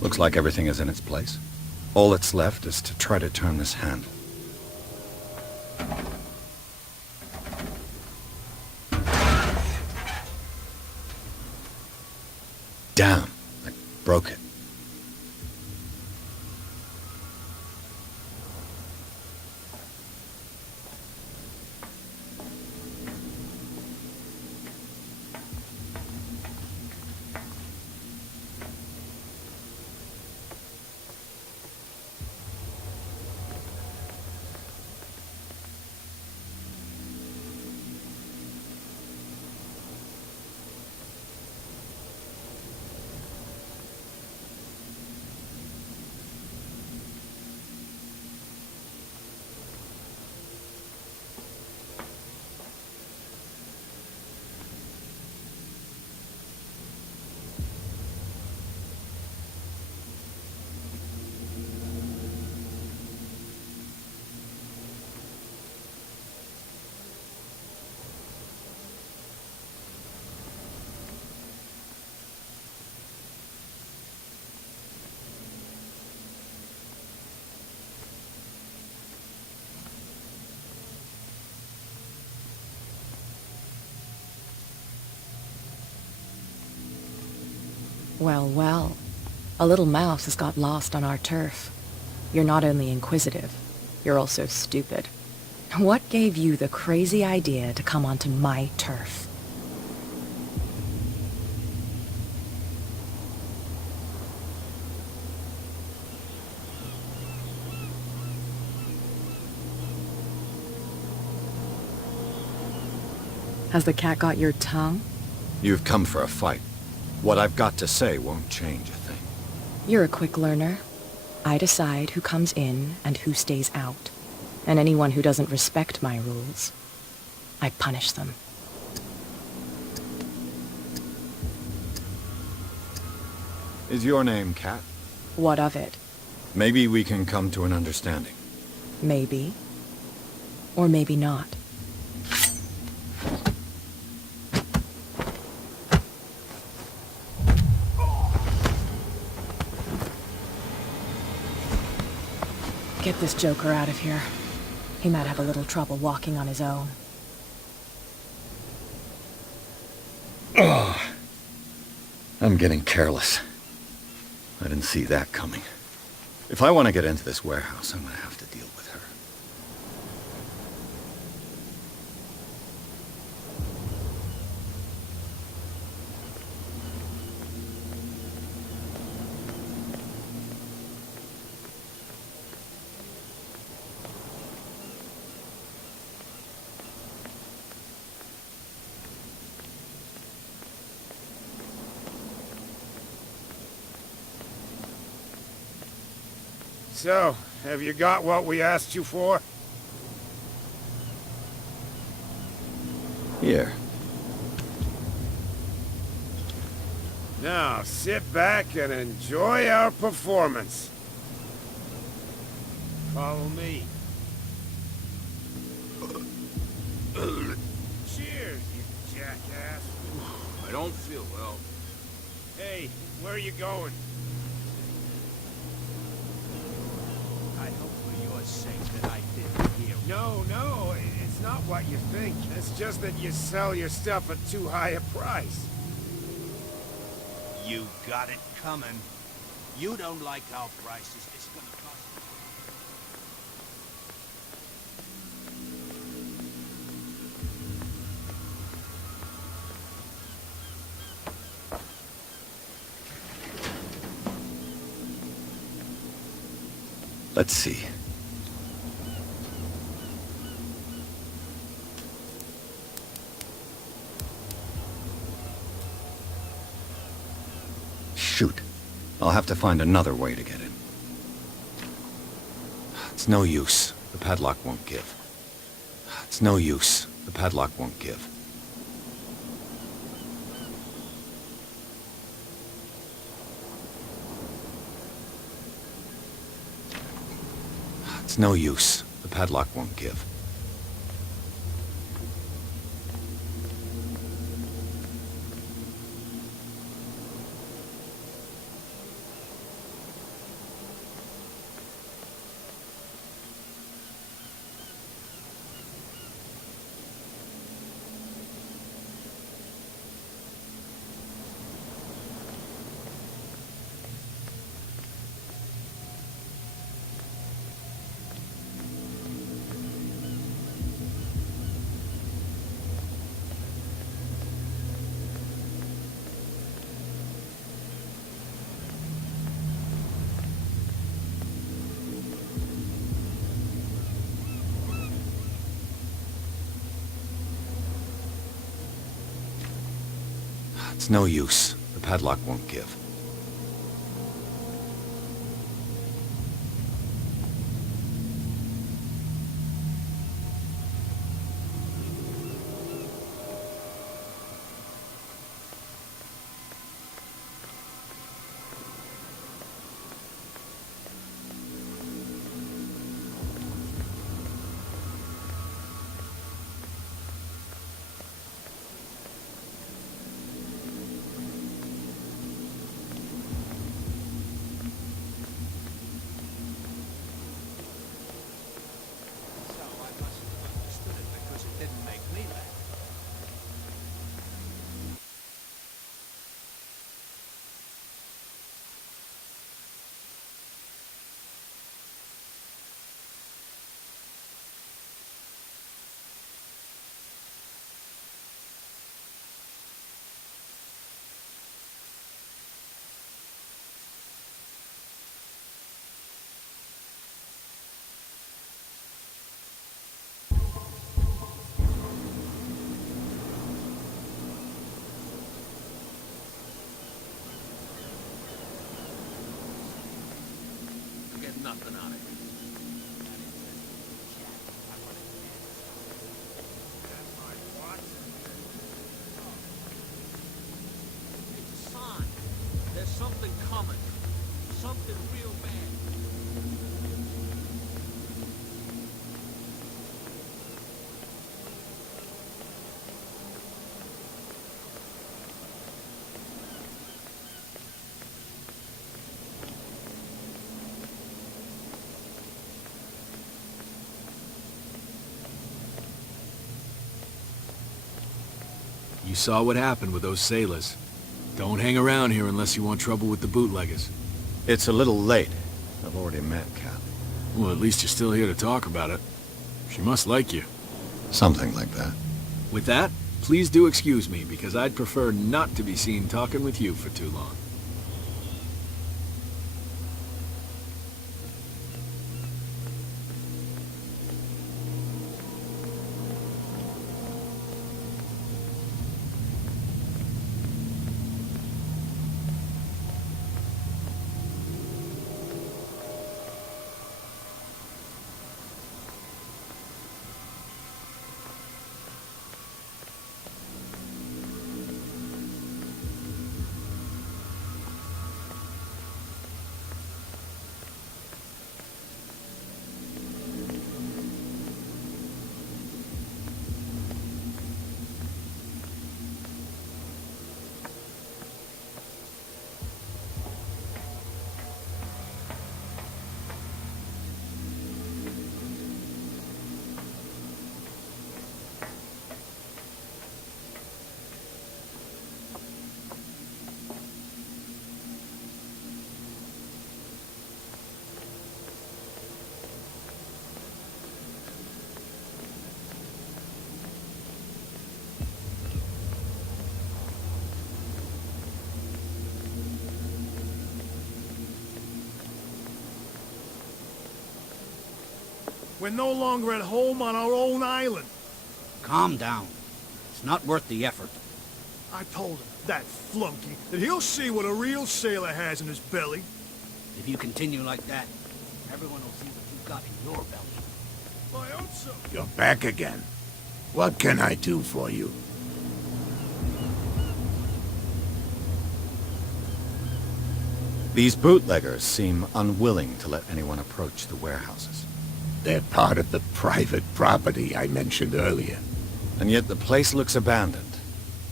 Looks like everything is in its place. All that's left is to try to turn this handle. Damn, I broke it. Well, well. A little mouse has got lost on our turf. You're not only inquisitive, you're also stupid. What gave you the crazy idea to come onto my turf? Has the cat got your tongue? You've come for a fight. What I've got to say won't change a thing. You're a quick learner. I decide who comes in and who stays out. And anyone who doesn't respect my rules, I punish them. Is your name Cat? What of it? Maybe we can come to an understanding. Maybe. Or maybe not. Get this joker out of here. He might have a little trouble walking on his own. Oh, I'm getting careless. I didn't see that coming. If I want to get into this warehouse, I'm going to have to deal with her. So, have you got what we asked you for? Here. Now, sit back and enjoy our performance. Follow me. Cheers, you jackass. I don't feel well. Hey, where are you going? I hope for your sake that I didn't hear. No, it's not what you think. It's just that you sell your stuff at too high a price. You got it coming. You don't like our prices. It's gonna cost. Let's see. Shoot. I'll have to find another way to get in. It's no use. The padlock won't give. It's no use. The padlock won't give. It's no use. The padlock won't give. It's no use. The padlock won't give. So I must have understood it because it didn't make me laugh. You get nothing out of it. It's a sign. There's something coming. Something real bad. You saw what happened with those sailors. Don't hang around here unless you want trouble with the bootleggers. It's a little late. I've already met Kat. Well, at least you're still here to talk about it. She must like you. Something like that. With that, please do excuse me, because I'd prefer not to be seen talking with you for too long. We're no longer at home on our own island. Calm down. It's not worth the effort. I told him, that flunky, that he'll see what a real sailor has in his belly. If you continue like that, everyone will see what you've got in your belly. I hope so. You're back again. What can I do for you? These bootleggers seem unwilling to let anyone approach the warehouses. They're part of the private property I mentioned earlier. And yet the place looks abandoned.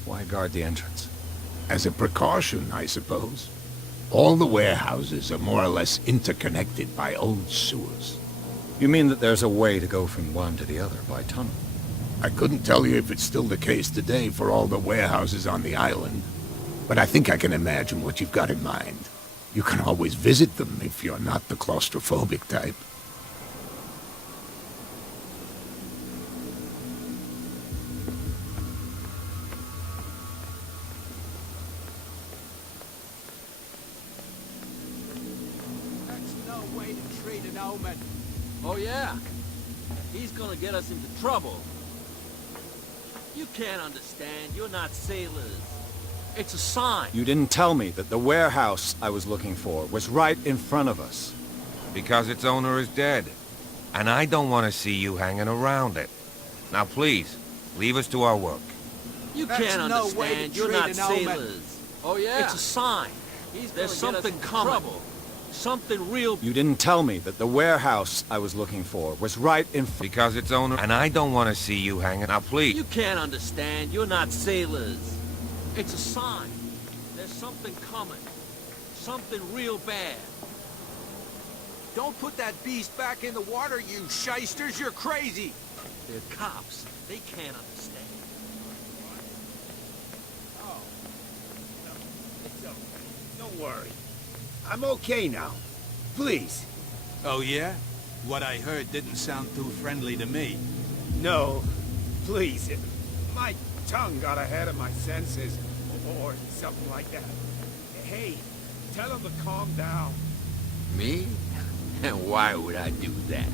Why guard the entrance? As a precaution, I suppose. All the warehouses are more or less interconnected by old sewers. You mean that there's a way to go from one to the other by tunnel? I couldn't tell you if it's still the case today for all the warehouses on the island, but I think I can imagine what you've got in mind. You can always visit them if you're not the claustrophobic type. That's no way to treat an omen. Oh, yeah? He's gonna get us into trouble. You can't understand. You're not sailors. It's a sign. You didn't tell me that the warehouse I was looking for was right in front of us. Because its owner is dead. And I don't want to see you hanging around it. Now please, leave us to our work. You That's can't no way to understand. You're treat not an omen. sailors. Oh, yeah? It's a sign. There's something coming. Something real... You didn't tell me that the warehouse I was looking for was right in front. Because its owner... And I don't want to see you hanging... Now please. You can't understand. You're not sailors. It's a sign. There's something coming. Something real bad. Don't put that beast back in the water, you shysters! You're crazy! They're cops. They can't understand. Oh. No, it's okay. Don't worry. I'm okay now. Please. Oh, yeah? What I heard didn't sound too friendly to me. No. Please. My tongue got ahead of my senses. Or something like that. Hey, tell him to calm down. Me? And why would I do that?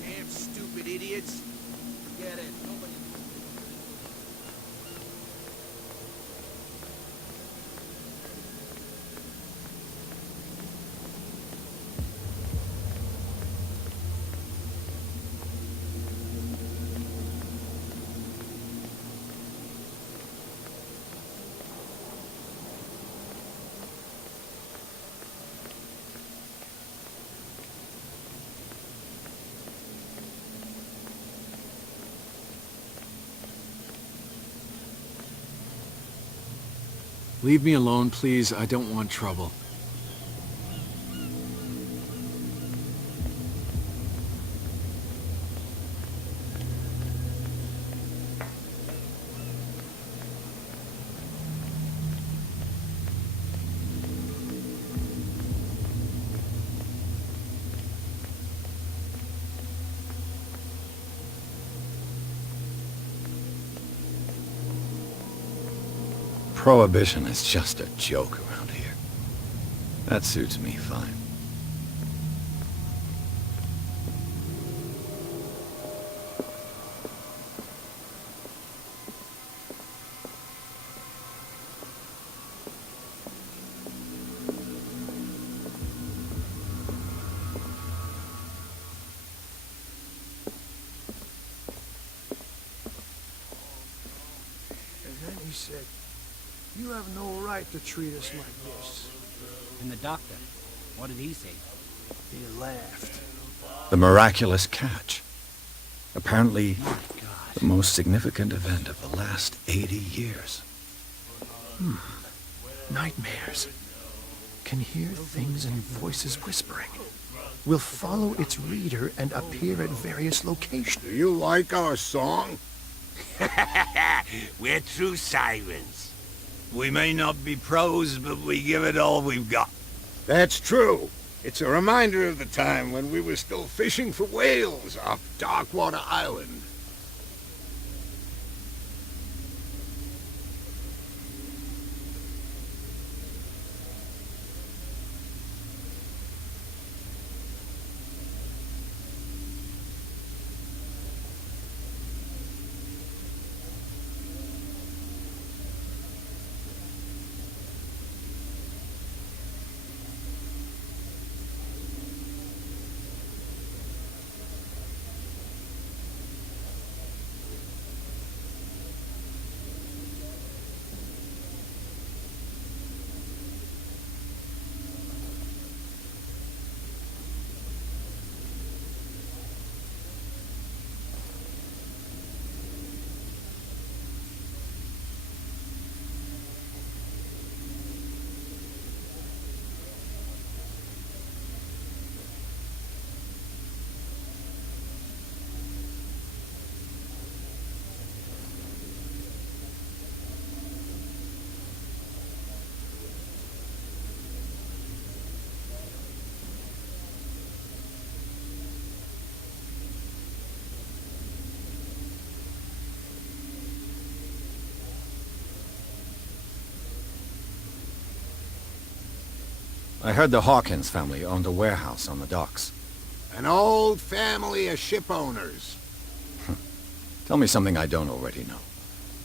Damn stupid idiots. Forget it. Nobody... Leave me alone, please. I don't want trouble. Prohibition is just a joke around here. That suits me fine. And then he said, "You have no right to treat us like this." And the doctor, what did he say? He laughed. The miraculous catch. Apparently, the most significant event of the last 80 years. Nightmares. Can hear things and voices whispering. Will follow its reader and appear at various locations. Do you like our song? We're true sirens. We may not be pros, but we give it all we've got. That's true. It's a reminder of the time when we were still fishing for whales off Darkwater Island. I heard the Hawkins family owned a warehouse on the docks. An old family of ship owners. Tell me something I don't already know.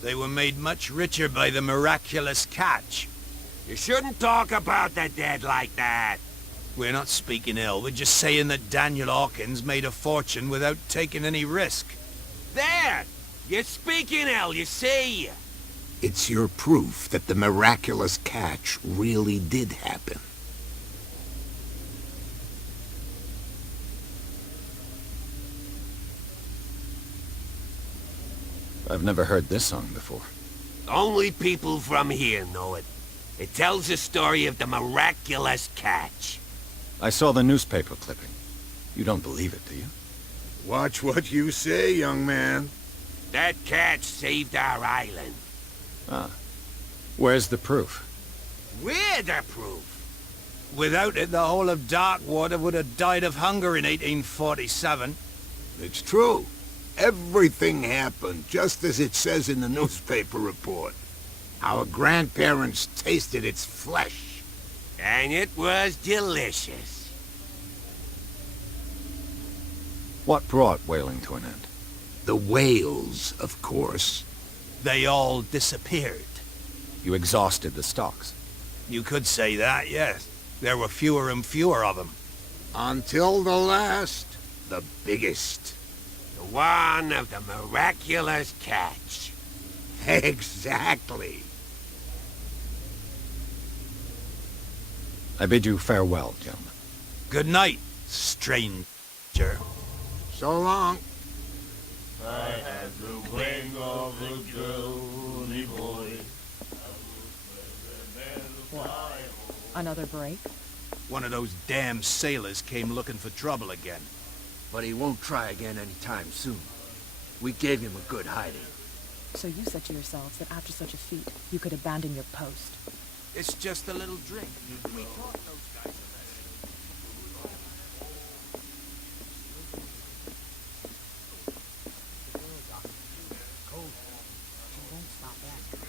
They were made much richer by the miraculous catch. You shouldn't talk about the dead like that. We're not speaking ill, we're just saying that Daniel Hawkins made a fortune without taking any risk. There! You're speaking hell, you see? It's your proof that the miraculous catch really did happen. I've never heard this song before. Only people from here know it. It tells the story of the miraculous catch. I saw the newspaper clipping. You don't believe it, do you? Watch what you say, young man. That catch saved our island. Ah. Where's the proof? We're the proof. Without it, the whole of Darkwater would have died of hunger in 1847. It's true. Everything happened just as it says in the newspaper report. Our grandparents tasted its flesh. And it was delicious. What brought whaling to an end? The whales, of course. They all disappeared. You exhausted the stocks. You could say that, yes. There were fewer and fewer of them. Until the last, the biggest. The one of the miraculous catch. Exactly. I bid you farewell, gentlemen. Good night, stranger. So long. I had the wing of a girly boy. Another break? One of those damn sailors came looking for trouble again. But he won't try again anytime soon. We gave him a good hiding. So you said to yourselves that after such a feat, you could abandon your post. It's just a little drink. We taught those guys a lesson.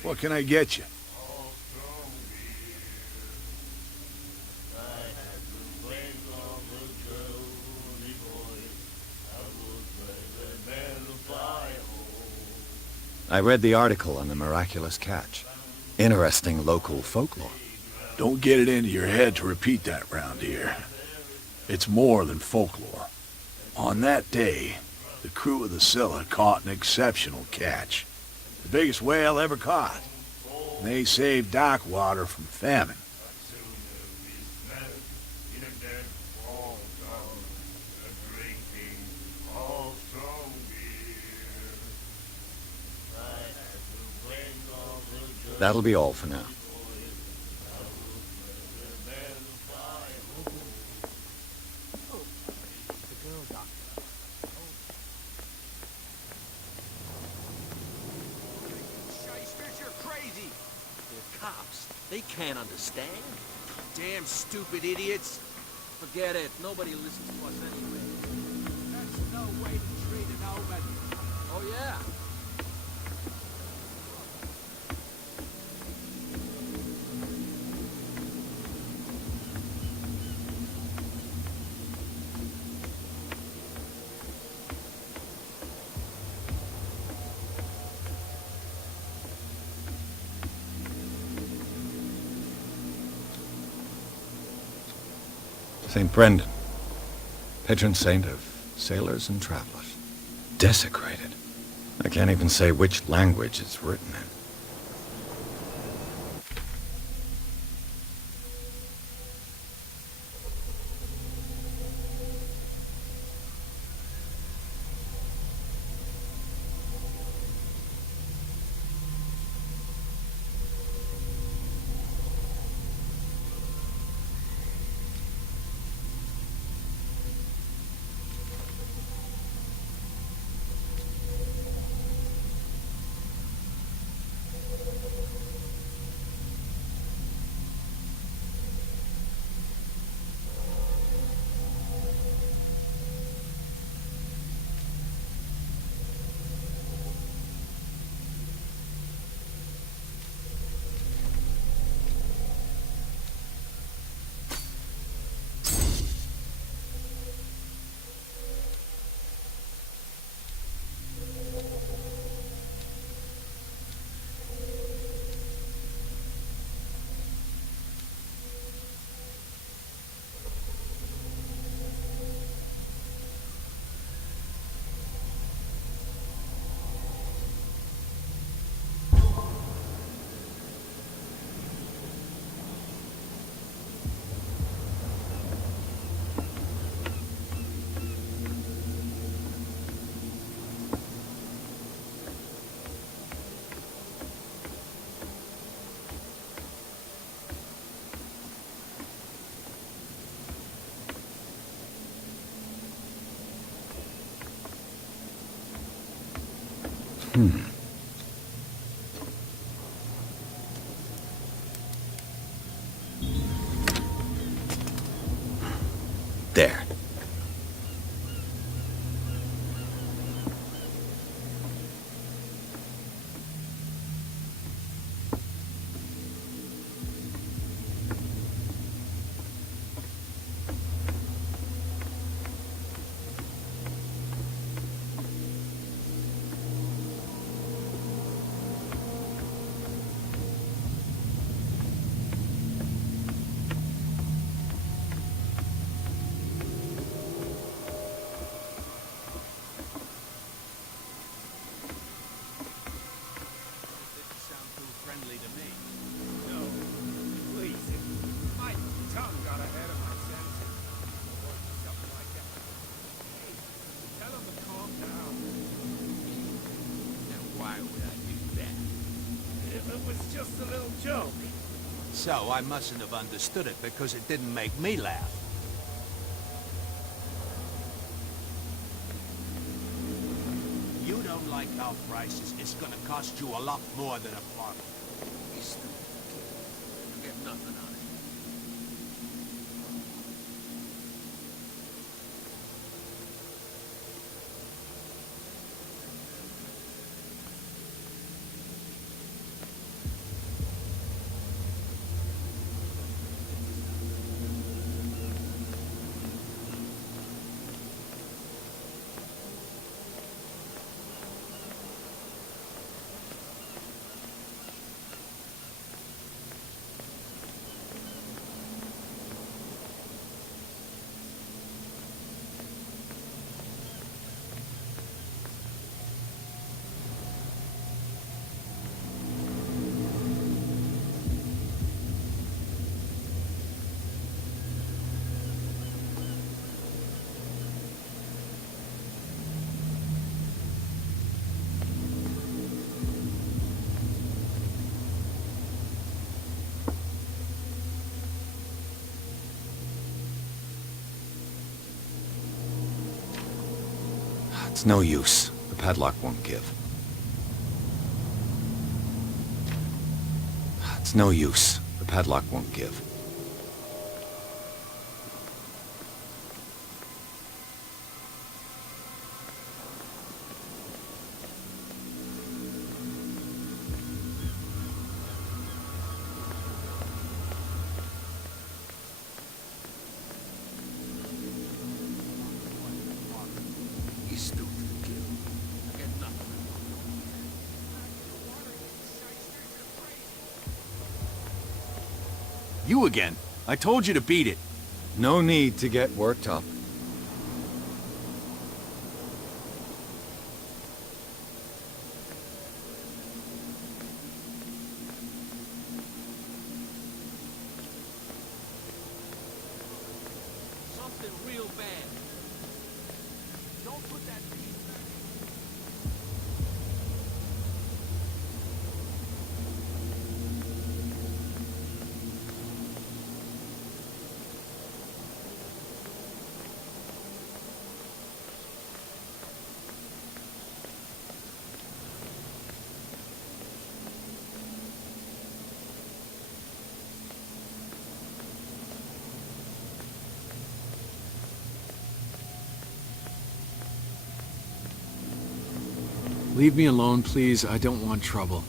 What can I get you? I read the article on the miraculous catch. Interesting local folklore. Don't get it into your head to repeat that round here. It's more than folklore. On that day, the crew of the Scylla caught an exceptional catch. The biggest whale ever caught. And they saved Darkwater from famine. That'll be all for now. Shysters, you're crazy! They're cops. They can't understand. Damn stupid idiots! Forget it. Nobody listens to us anyway. That's no way to treat an omen. Oh, yeah? St. Brendan, patron saint of sailors and travelers. Desecrated. I can't even say which language it's written in. There. So I mustn't have understood it because it didn't make me laugh. You don't like our prices, it's gonna cost you a lot more than a farm. You stupid kid. You get nothing on it. It's no use. The padlock won't give. It's no use. The padlock won't give. You stupid kid. You get nothing. You again. I told you to beat it. No need to get worked up. Something real bad. Don't put that piece back. Leave me alone, please. I don't want trouble.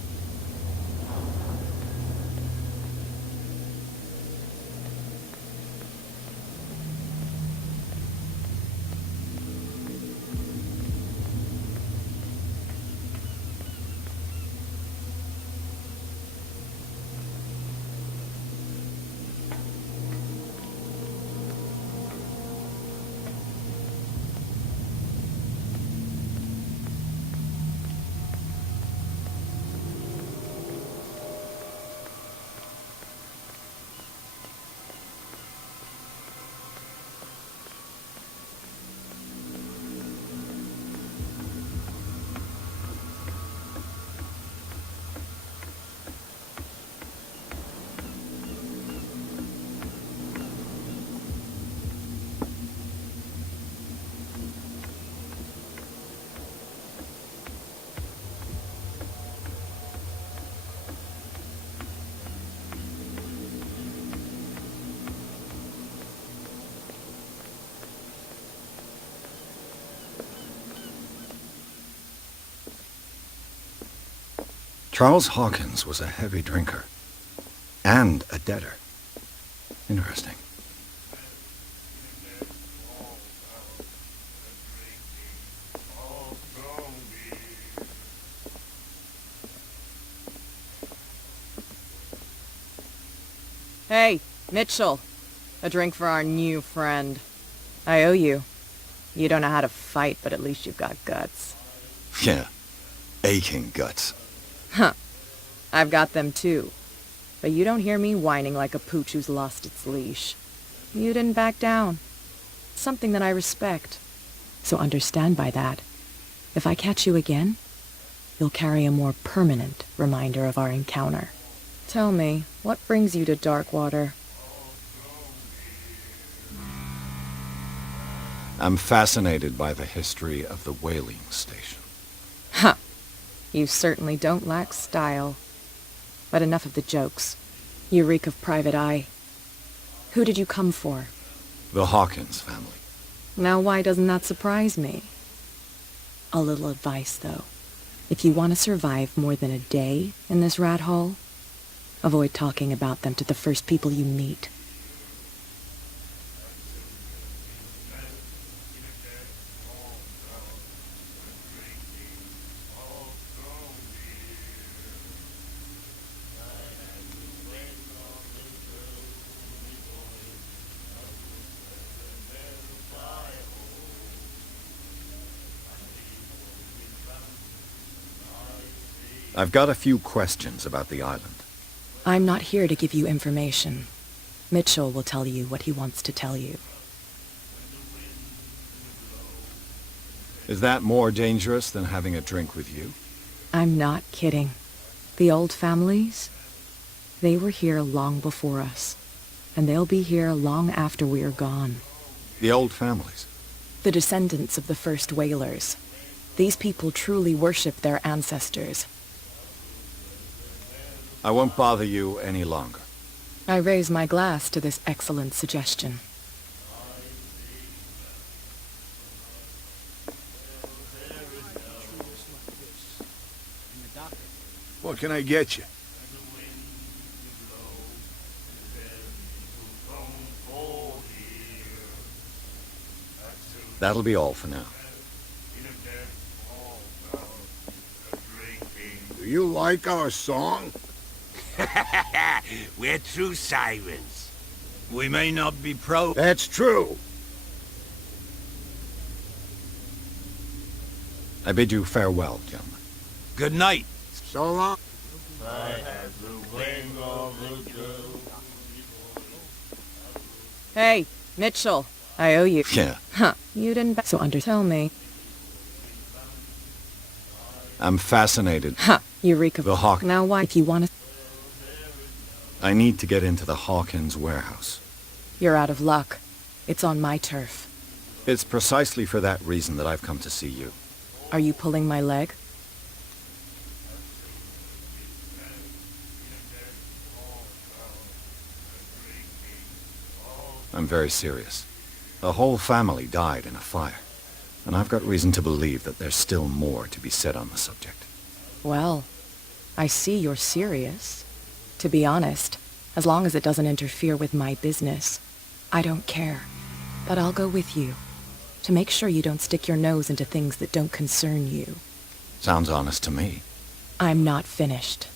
Charles Hawkins was a heavy drinker. And a debtor. Interesting. Hey, Mitchell. A drink for our new friend. I owe you. You don't know how to fight, but at least you've got guts. Yeah. Aching guts. Huh. I've got them too. But you don't hear me whining like a pooch who's lost its leash. You didn't back down. Something that I respect. So understand by that, if I catch you again, you'll carry a more permanent reminder of our encounter. Tell me, what brings you to Darkwater? I'm fascinated by the history of the whaling station. Huh. You certainly don't lack style. But enough of the jokes. You reek of private eye. Who did you come for? The Hawkins family. Now why doesn't that surprise me? A little advice, though. If you want to survive more than a day in this rat hole, avoid talking about them to the first people you meet. I've got a few questions about the island. I'm not here to give you information. Mitchell will tell you what he wants to tell you. Is that more dangerous than having a drink with you? I'm not kidding. The old families, they were here long before us. And they'll be here long after we are gone. The old families? The descendants of the first whalers. These people truly worship their ancestors. I won't bother you any longer. I raise my glass to this excellent suggestion. What can I get you? That'll be all for now. Do you like our song? We're true sirens. We may not be pro... That's true. I bid you farewell, gentlemen. Good night. So long. Hey, Mitchell. I owe you. Yeah. Huh. You didn't so tell me. I'm fascinated. Huh. You reek of the Hawk. Now why, if you want to... I need to get into the Hawkins warehouse. You're out of luck. It's on my turf. It's precisely for that reason that I've come to see you. Are you pulling my leg? I'm very serious. The whole family died in a fire, and I've got reason to believe that there's still more to be said on the subject. Well, I see you're serious. To be honest, as long as it doesn't interfere with my business, I don't care. But I'll go with you, to make sure you don't stick your nose into things that don't concern you. Sounds honest to me. I'm not finished.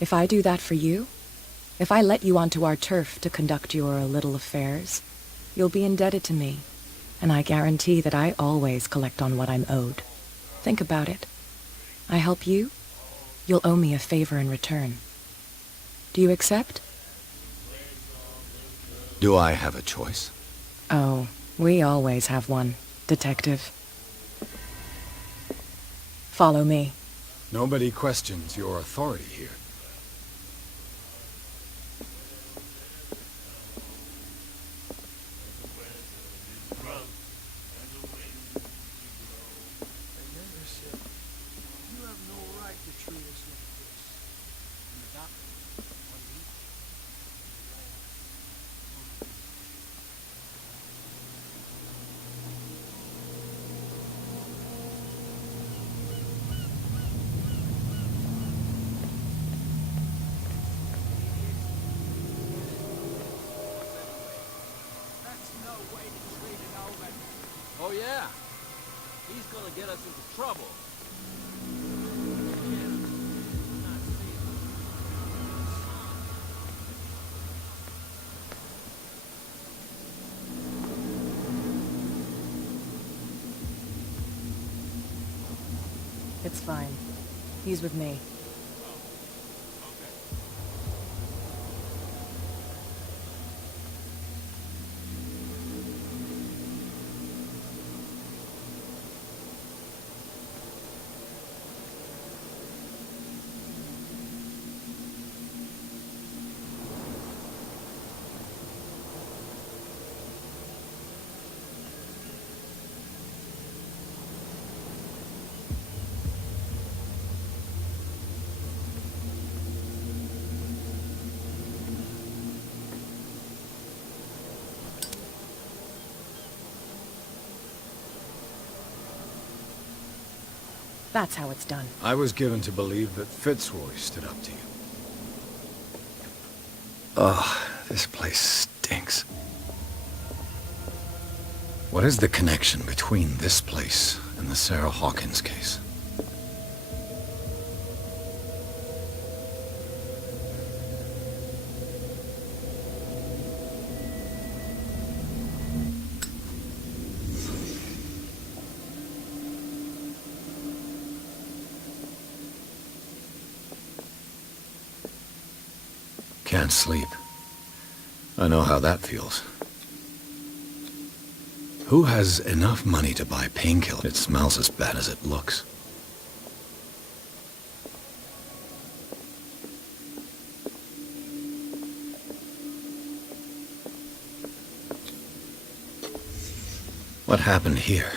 If I do that for you, if I let you onto our turf to conduct your little affairs, you'll be indebted to me, and I guarantee that I always collect on what I'm owed. Think about it. I help you, you'll owe me a favor in return. Do you accept? Do I have a choice? Oh, we always have one, Detective. Follow me. Nobody questions your authority here. Oh yeah? He's gonna get us into trouble. It's fine. He's with me. That's how it's done. I was given to believe that Fitzroy stood up to you. Ugh, this place stinks. What is the connection between this place and the Sarah Hawkins case? Can't sleep. I know how that feels. Who has enough money to buy painkillers? It smells as bad as it looks. What happened here?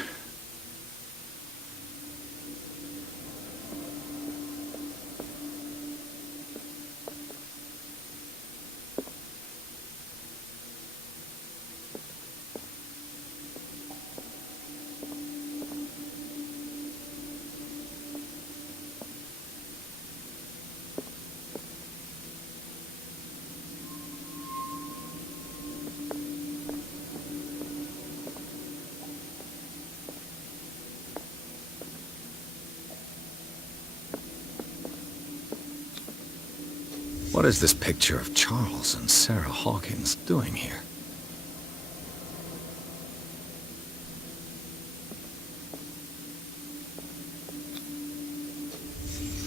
What is this picture of Charles and Sarah Hawkins doing here?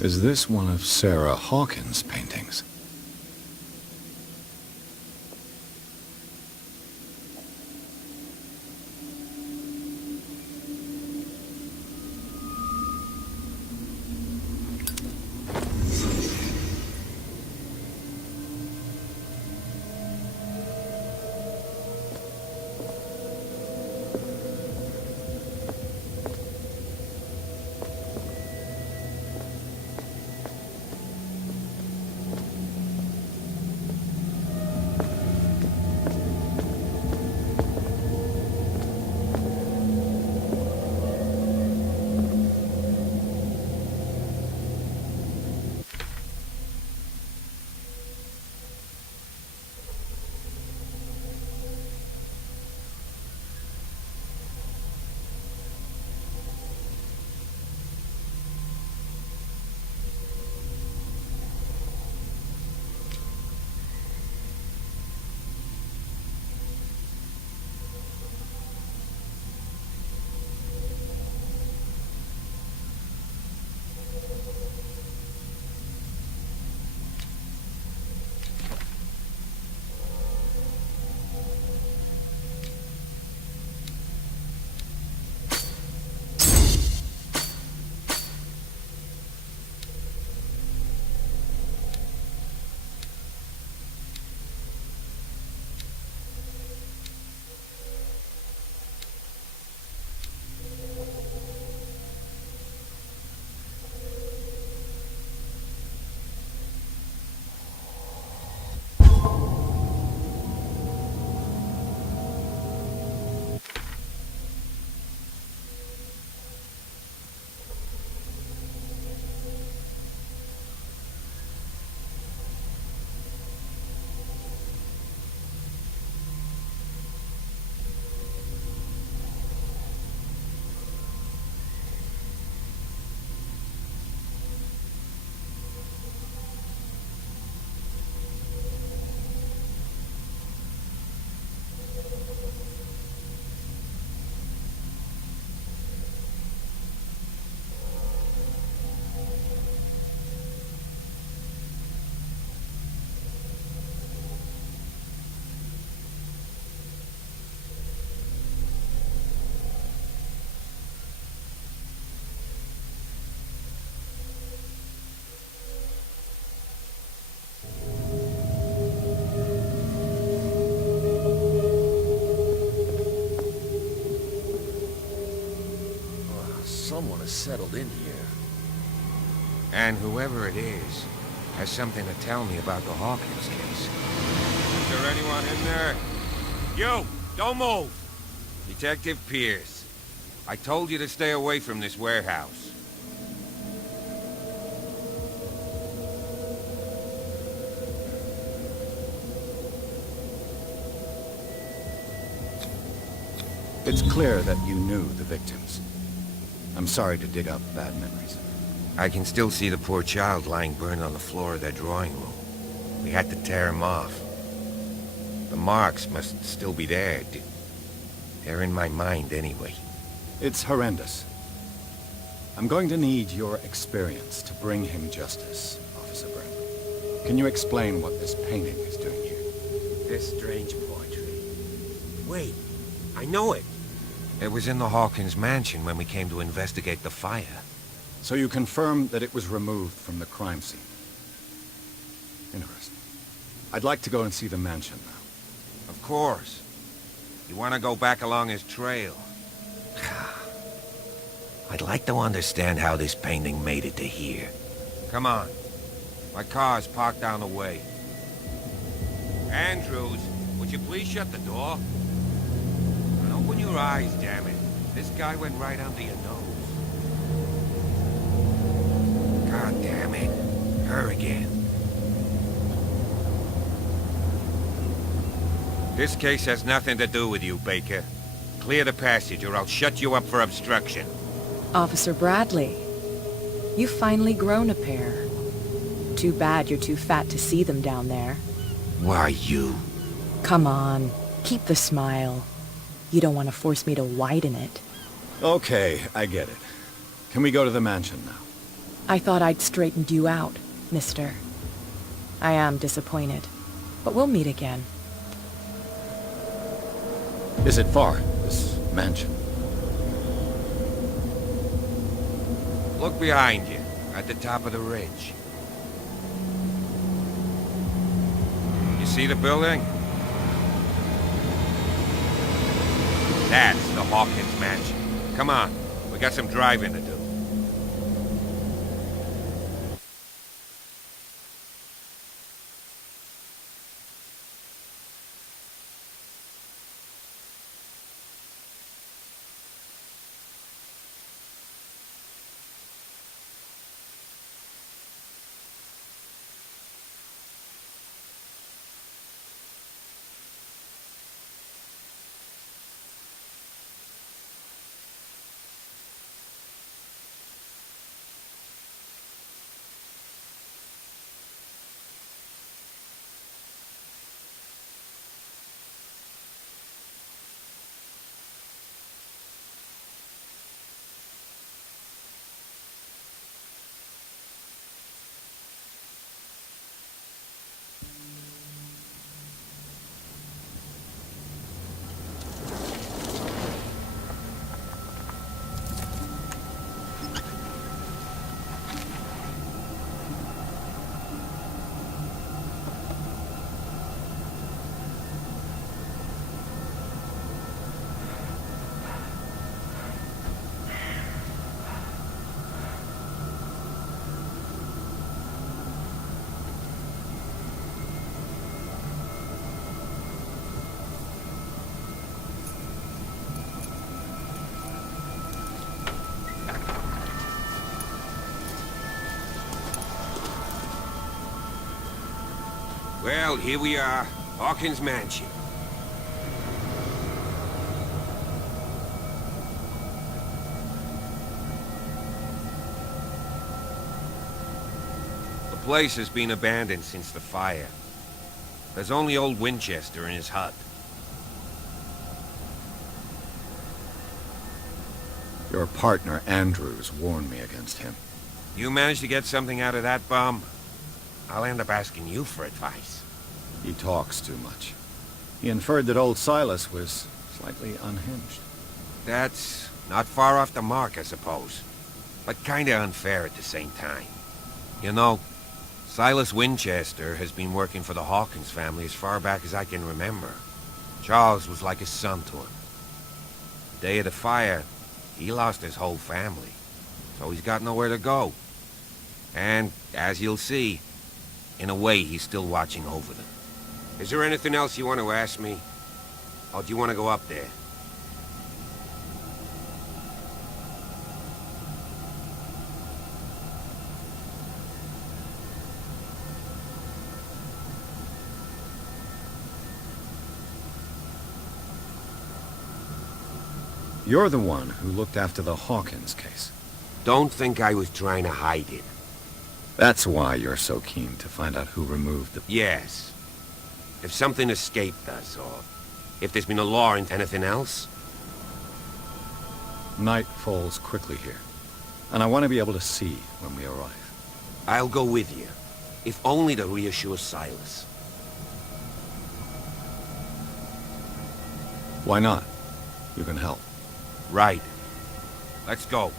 Is this one of Sarah Hawkins' paintings? someone has settled in here. And whoever it is has something to tell me about the Hawkins case. Is there anyone in there? You! Don't move! Detective Pierce. I told you to stay away from this warehouse. It's clear that you knew the victims. I'm sorry to dig up bad memories. I can still see the poor child lying burned on the floor of their drawing room. We had to tear him off. The marks must still be there. They're in my mind anyway. It's horrendous. I'm going to need your experience to bring him justice, Officer Bradley. Can you explain what this painting is doing here? This strange portrait. Wait, I know it. It was in the Hawkins mansion when we came to investigate the fire. So you confirm that it was removed from the crime scene? Interesting. I'd like to go and see the mansion now. Of course. You want to go back along his trail? I'd like to understand how this painting made it to here. Come on. My car's parked down the way. Andrews, would you please shut the door? And open your eyes, damn it. This guy went right under your nose. God damn it. Her again. This case has nothing to do with you, Baker. Clear the passage or I'll shut you up for obstruction. Officer Bradley, you've finally grown a pair. Too bad you're too fat to see them down there. Why, you? Come on, keep the smile. You don't want to force me to widen it. Okay, I get it. Can we go to the mansion now? I thought I'd straightened you out, mister. I am disappointed, but we'll meet again. Is it far, this mansion? Look behind you, at the top of the ridge. You see the building? That's the Hawkins mansion. Come on, we got some driving to do. Well, here we are, Hawkins Mansion. The place has been abandoned since the fire. There's only old Winchester in his hut. Your partner, Andrews, warned me against him. You managed to get something out of that bum? I'll end up asking you for advice. He talks too much. He inferred that old Silas was slightly unhinged. That's not far off the mark, I suppose. But kinda unfair at the same time. You know, Silas Winchester has been working for the Hawkins family as far back as I can remember. Charles was like a son to him. The day of the fire, he lost his whole family. so he's got nowhere to go. And, as you'll see, in a way, he's still watching over them. Is there anything else you want to ask me? Or do you want to go up there? You're the one who looked after the Hawkins case. Don't think I was trying to hide it. That's why you're so keen to find out who removed the... Yes. If something escaped us, or if there's been a law in anything else. Night falls quickly here, and I want to be able to see when we arrive. I'll go with you, if only to reassure Silas. Why not? You can help. Right. Let's go.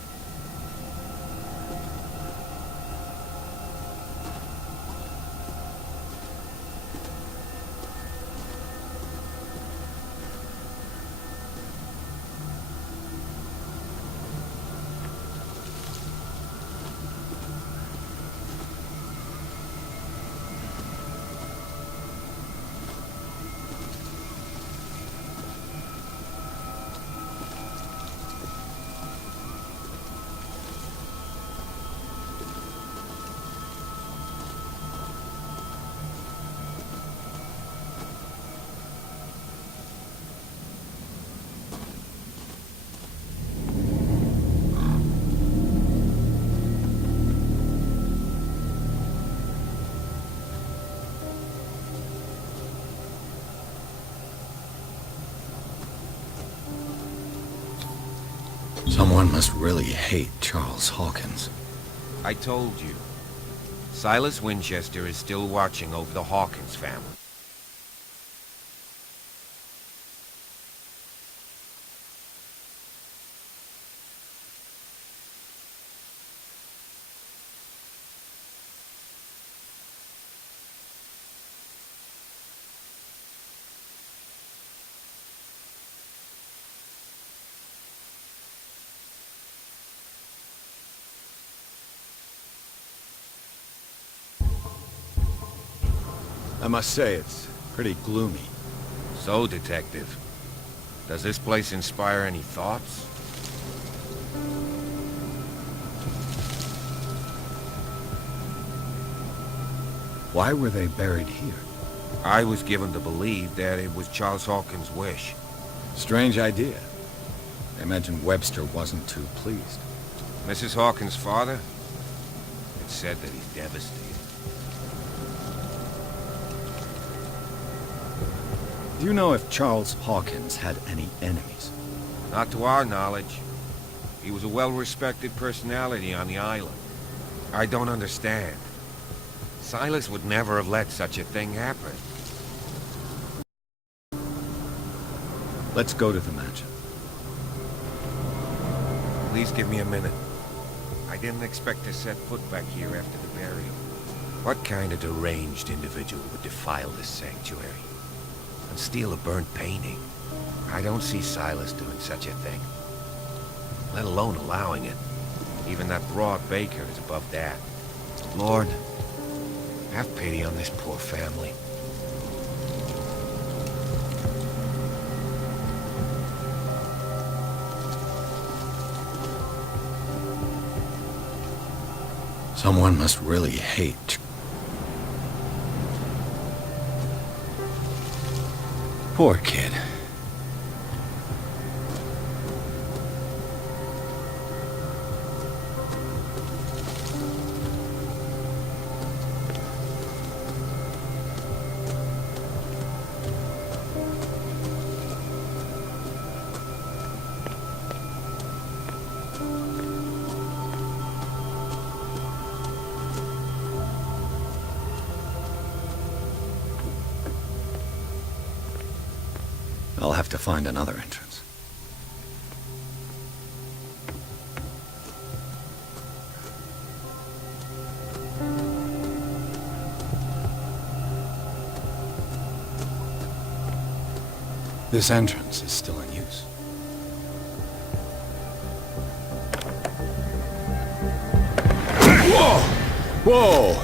Someone must really hate Charles Hawkins. I told you. Silas Winchester is still watching over the Hawkins family. I must say, it's pretty gloomy. So, Detective, does this place inspire any thoughts? Why were they buried here? I was given to believe that it was Charles Hawkins' wish. Strange idea. I imagine Webster wasn't too pleased. Mrs. Hawkins' father? It's said that he's devastated. Do you know if Charles Hawkins had any enemies? Not to our knowledge. He was a well-respected personality on the island. I don't understand. Silas would never have let such a thing happen. Let's go to the mansion. Please give me a minute. I didn't expect to set foot back here after the burial. What kind of deranged individual would defile this sanctuary? And steal a burnt painting? I don't see Silas doing such a thing. Let alone allowing it. Even that broad baker is above that. Lord, have pity on this poor family. Someone must really hate. Poor kid. I'll have to find another entrance. This entrance is still in use. Whoa!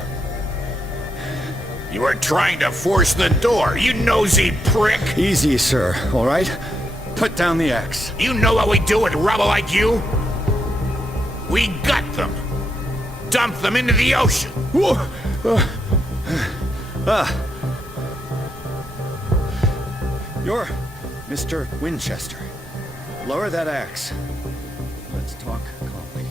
You were trying to force the door, you nosy prick! Easy, sir, all right? Put down the axe. You know what we do with rubble like you? We gut them. Dump them into the ocean. Whoa! You're Mr. Winchester. Lower that axe. Let's talk calmly.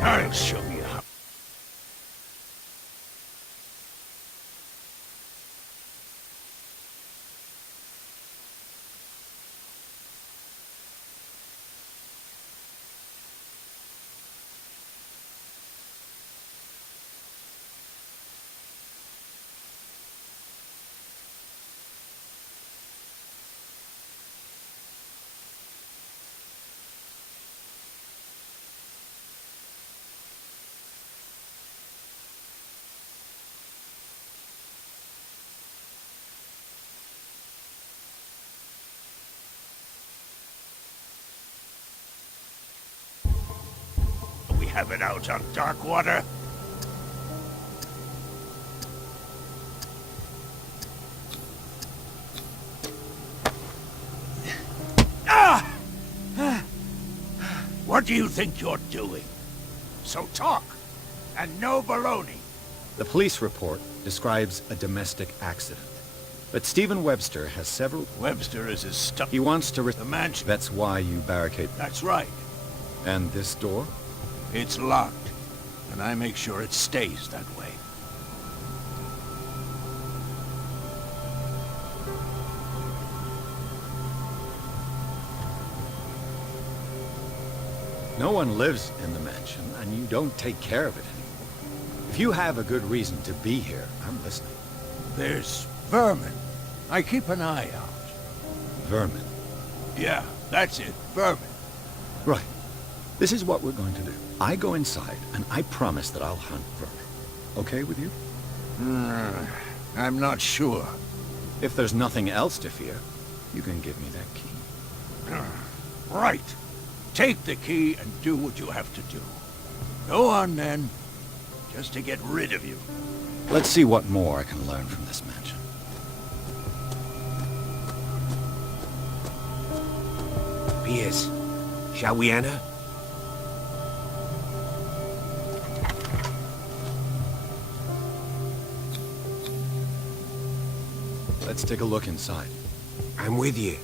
I'll show you how. Have it out on dark water? What do you think you're doing? So talk, and no baloney. The police report describes a domestic accident. But Stephen Webster has several... Webster is his stuff. He wants to... The mansion. That's why you barricade... That's right. And this door? It's locked, and I make sure it stays that way. No one lives in the mansion, and you don't take care of it anymore. If you have a good reason to be here, I'm listening. There's vermin. I keep an eye out. Vermin? Yeah, that's it. Vermin. Right. This is what we're going to do. I go inside, and I promise that I'll hunt vermin. Okay with you? I'm not sure. If there's nothing else to fear, you can give me that key. Right. Take the key and do what you have to do. Go on, then. Just to get rid of you. Let's see what more I can learn from this mansion. Piers, shall we enter? Let's take a look inside. I'm with you.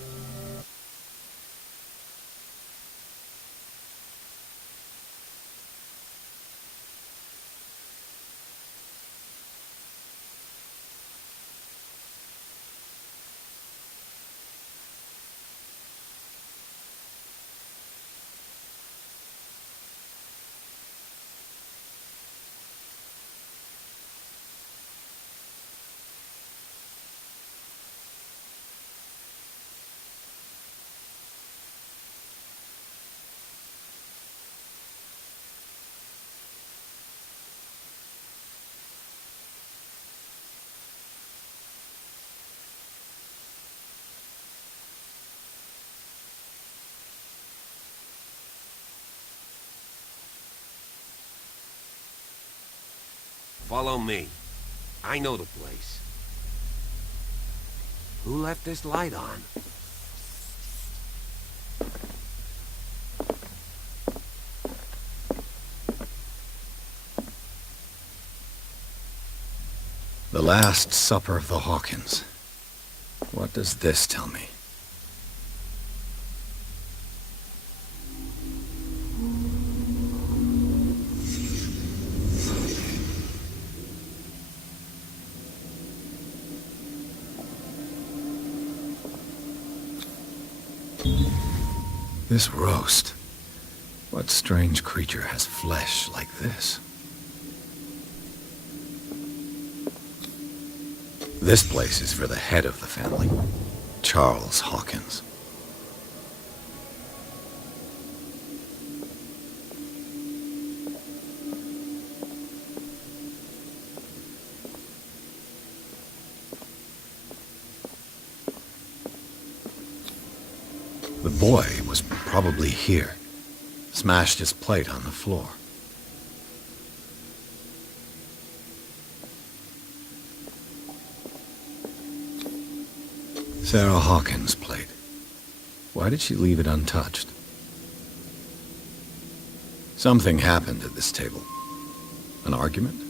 Follow me. I know the place. Who left this light on? The Last Supper of the Hawkins. What does this tell me? This roast. What strange creature has flesh like this? This place is for the head of the family, Charles Hawkins. The boy was probably here. Smashed his plate on the floor. Sarah Hawkins' plate. Why did she leave it untouched? Something happened at this table. An argument?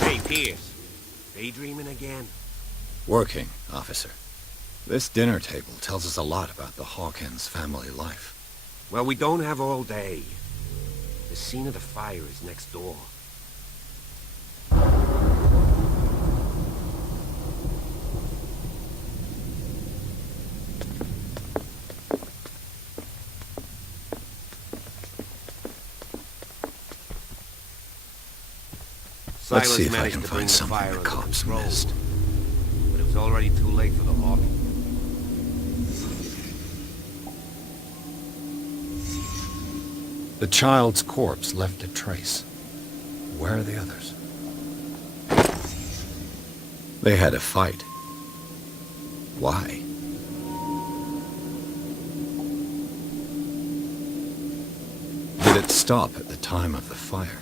Hey, Pierce. Daydreaming again? Working, officer. This dinner table tells us a lot about the Hawkins family life. Well, we don't have all day. The scene of the fire is next door. Let's see Silas if I managed can to find bring the something fire the under cops control, missed. but it was already too late for the Hawkins. The child's corpse left a trace. Where are the others? They had a fight. Why? Did it stop at the time of the fire?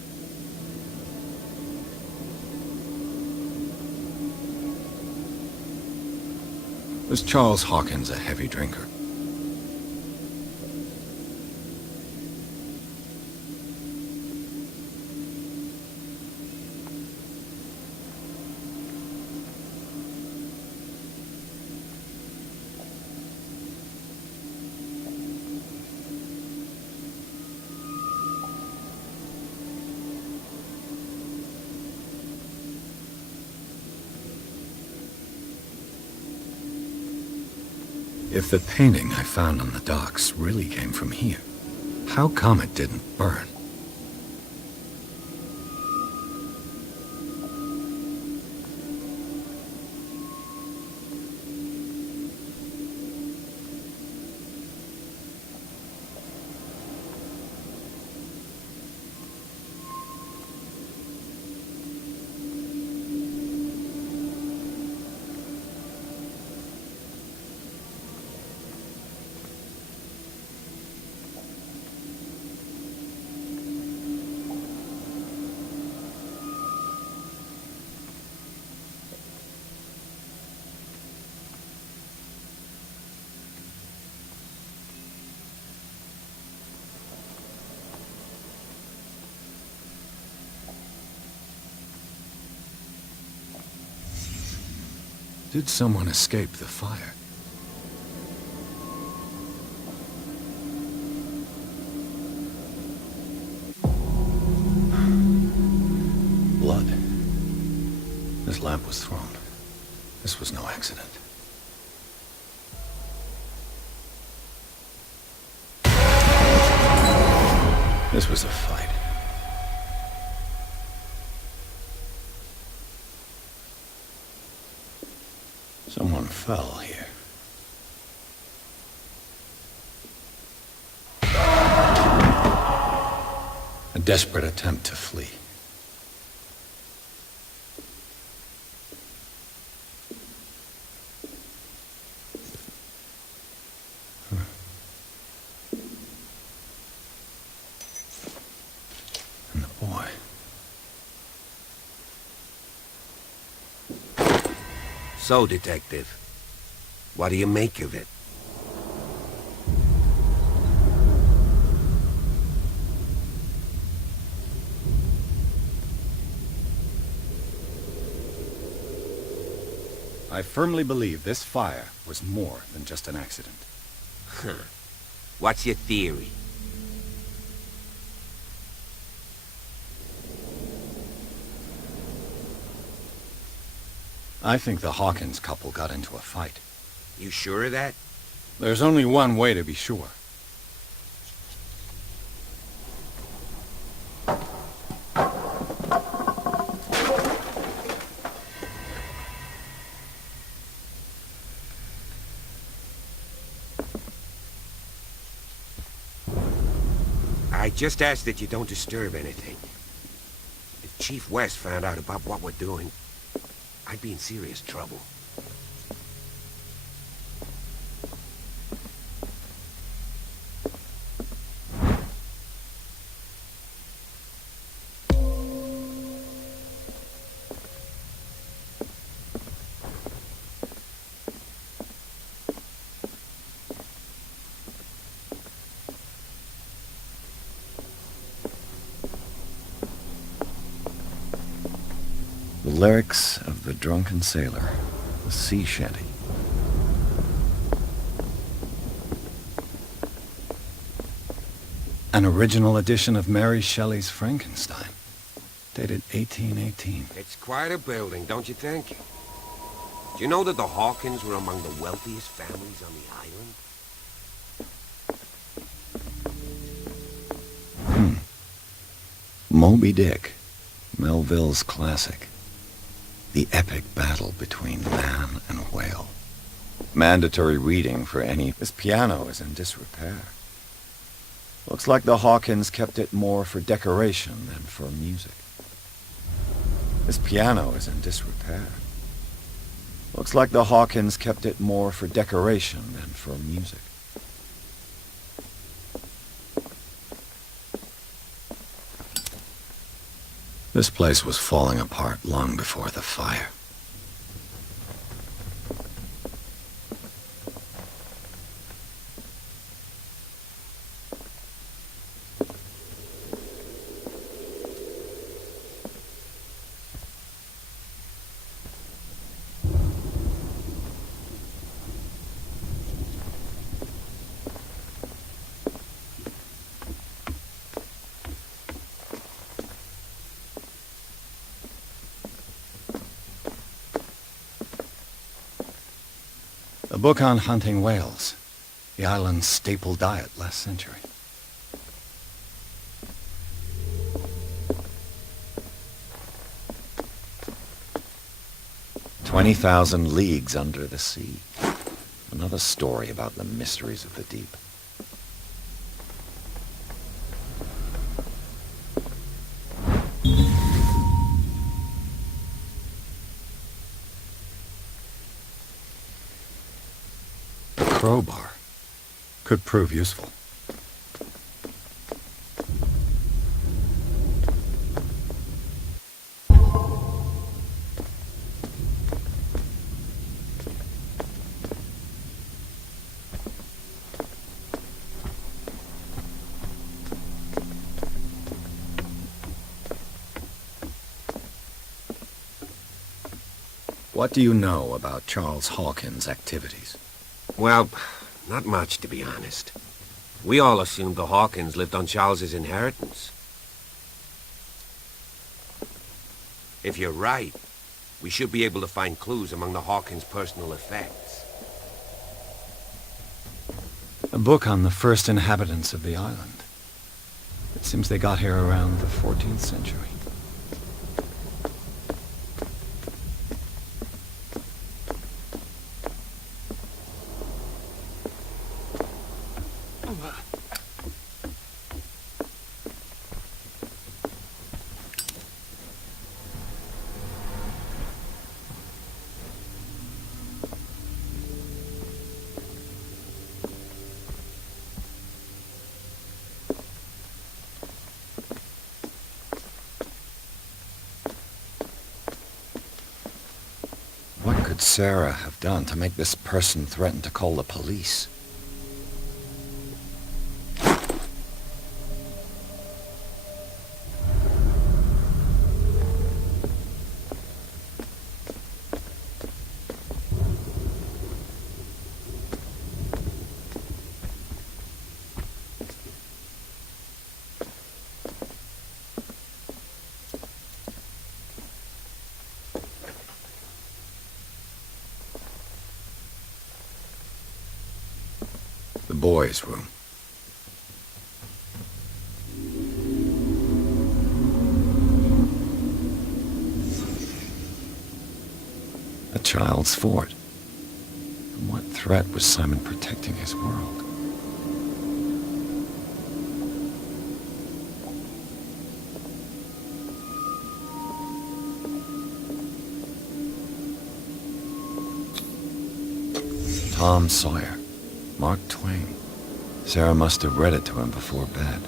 Was Charles Hawkins a heavy drinker? If the painting I found on the docks really came from here, how come it didn't burn? Did someone escape the fire? Blood. This lamp was thrown. This was no accident. This was a fight. Someone fell here. A desperate attempt to flee. And the boy. So, Detective, what do you make of it? I firmly believe this fire was more than just an accident. What's your theory? I think the Hawkins couple got into a fight. You sure of that? There's only one way to be sure. I just ask that you don't disturb anything. If Chief West found out about what we're doing, I'd be in serious trouble. The lyrics of the drunken sailor, the sea shanty. An original edition of Mary Shelley's Frankenstein, dated 1818. It's quite a building, don't you think? Do you know that the Hawkins were among the wealthiest families on the island? Moby Dick, Melville's classic. The epic battle between man and whale. Mandatory reading for any. This piano is in disrepair. Looks like the Hawkins kept it more for decoration than for music. This piano is in disrepair. Looks like the Hawkins kept it more for decoration than for music. This place was falling apart long before the fire. A book on hunting whales, the island's staple diet last century. "20,000 Leagues Under the Sea." Another story about the mysteries of the deep. Crowbar could prove useful. What do you know about Charles Hawkins' activities? Well, not much, to be honest. We all assumed the Hawkins lived on Charles's inheritance. If you're right, we should be able to find clues among the Hawkins' personal effects. A book on the first inhabitants of the island. It seems they got here around the 14th century. What could Sarah have done to make this person threaten to call the police? The boys' room. A child's fort. From what threat was Simon protecting his world? Tom Sawyer. Mark Twain. Sarah must have read it to him before bed.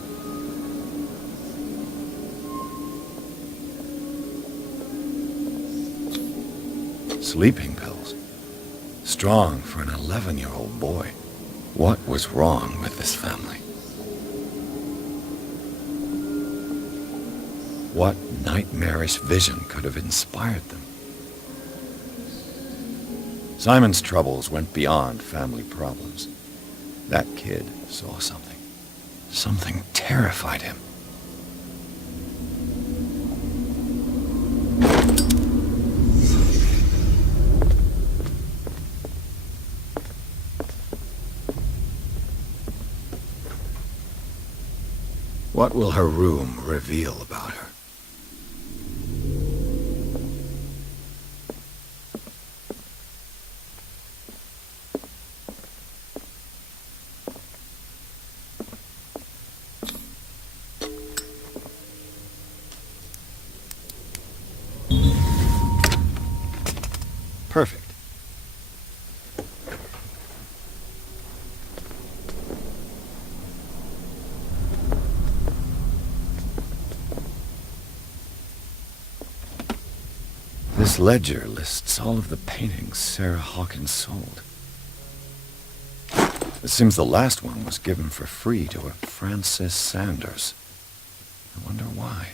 Sleeping pills. Strong for an 11-year-old boy. What was wrong with this family? What nightmarish vision could have inspired them? Simon's troubles went beyond family problems. That kid saw something. Something terrified him. What will her room reveal about her? Perfect. This ledger lists all of the paintings Sarah Hawkins sold. It seems the last one was given for free to a Francis Sanders. I wonder why.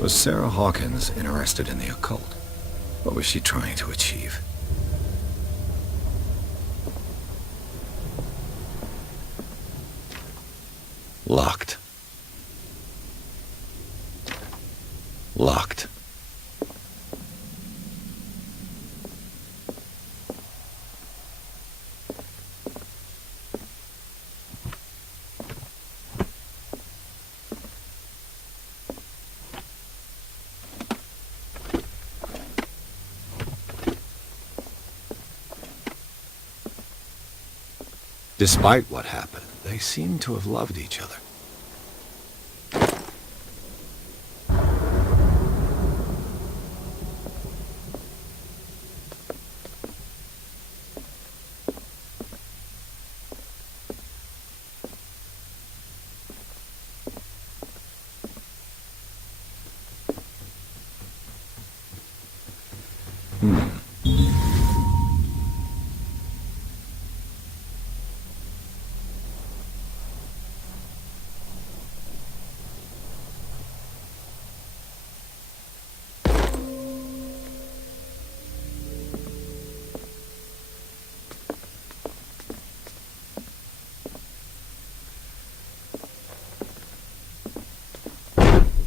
Was Sarah Hawkins interested in the occult? What was she trying to achieve? Locked. Locked. Despite what happened, they seem to have loved each other.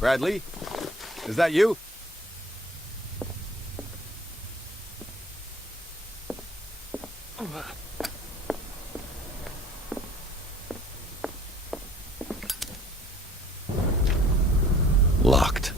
Bradley? Is that you? Locked.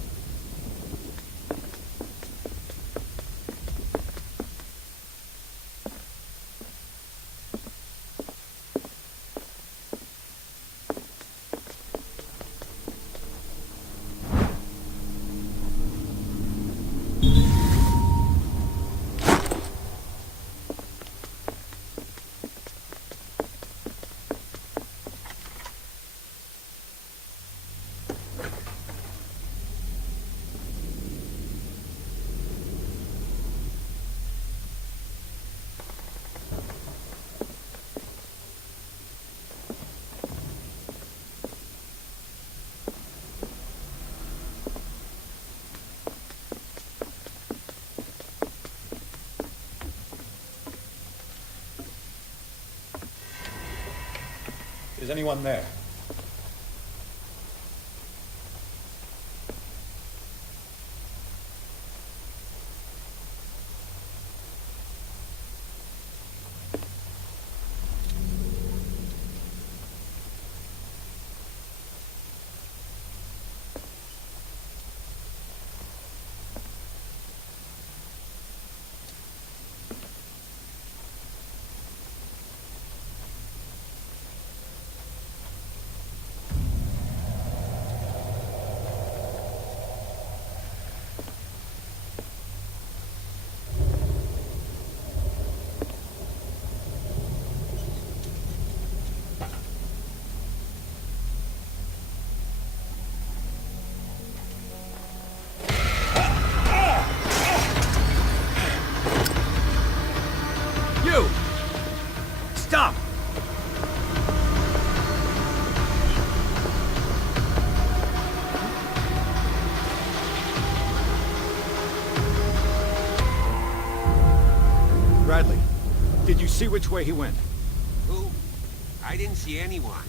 Is anyone there? see which way he went? Who? I didn't see anyone.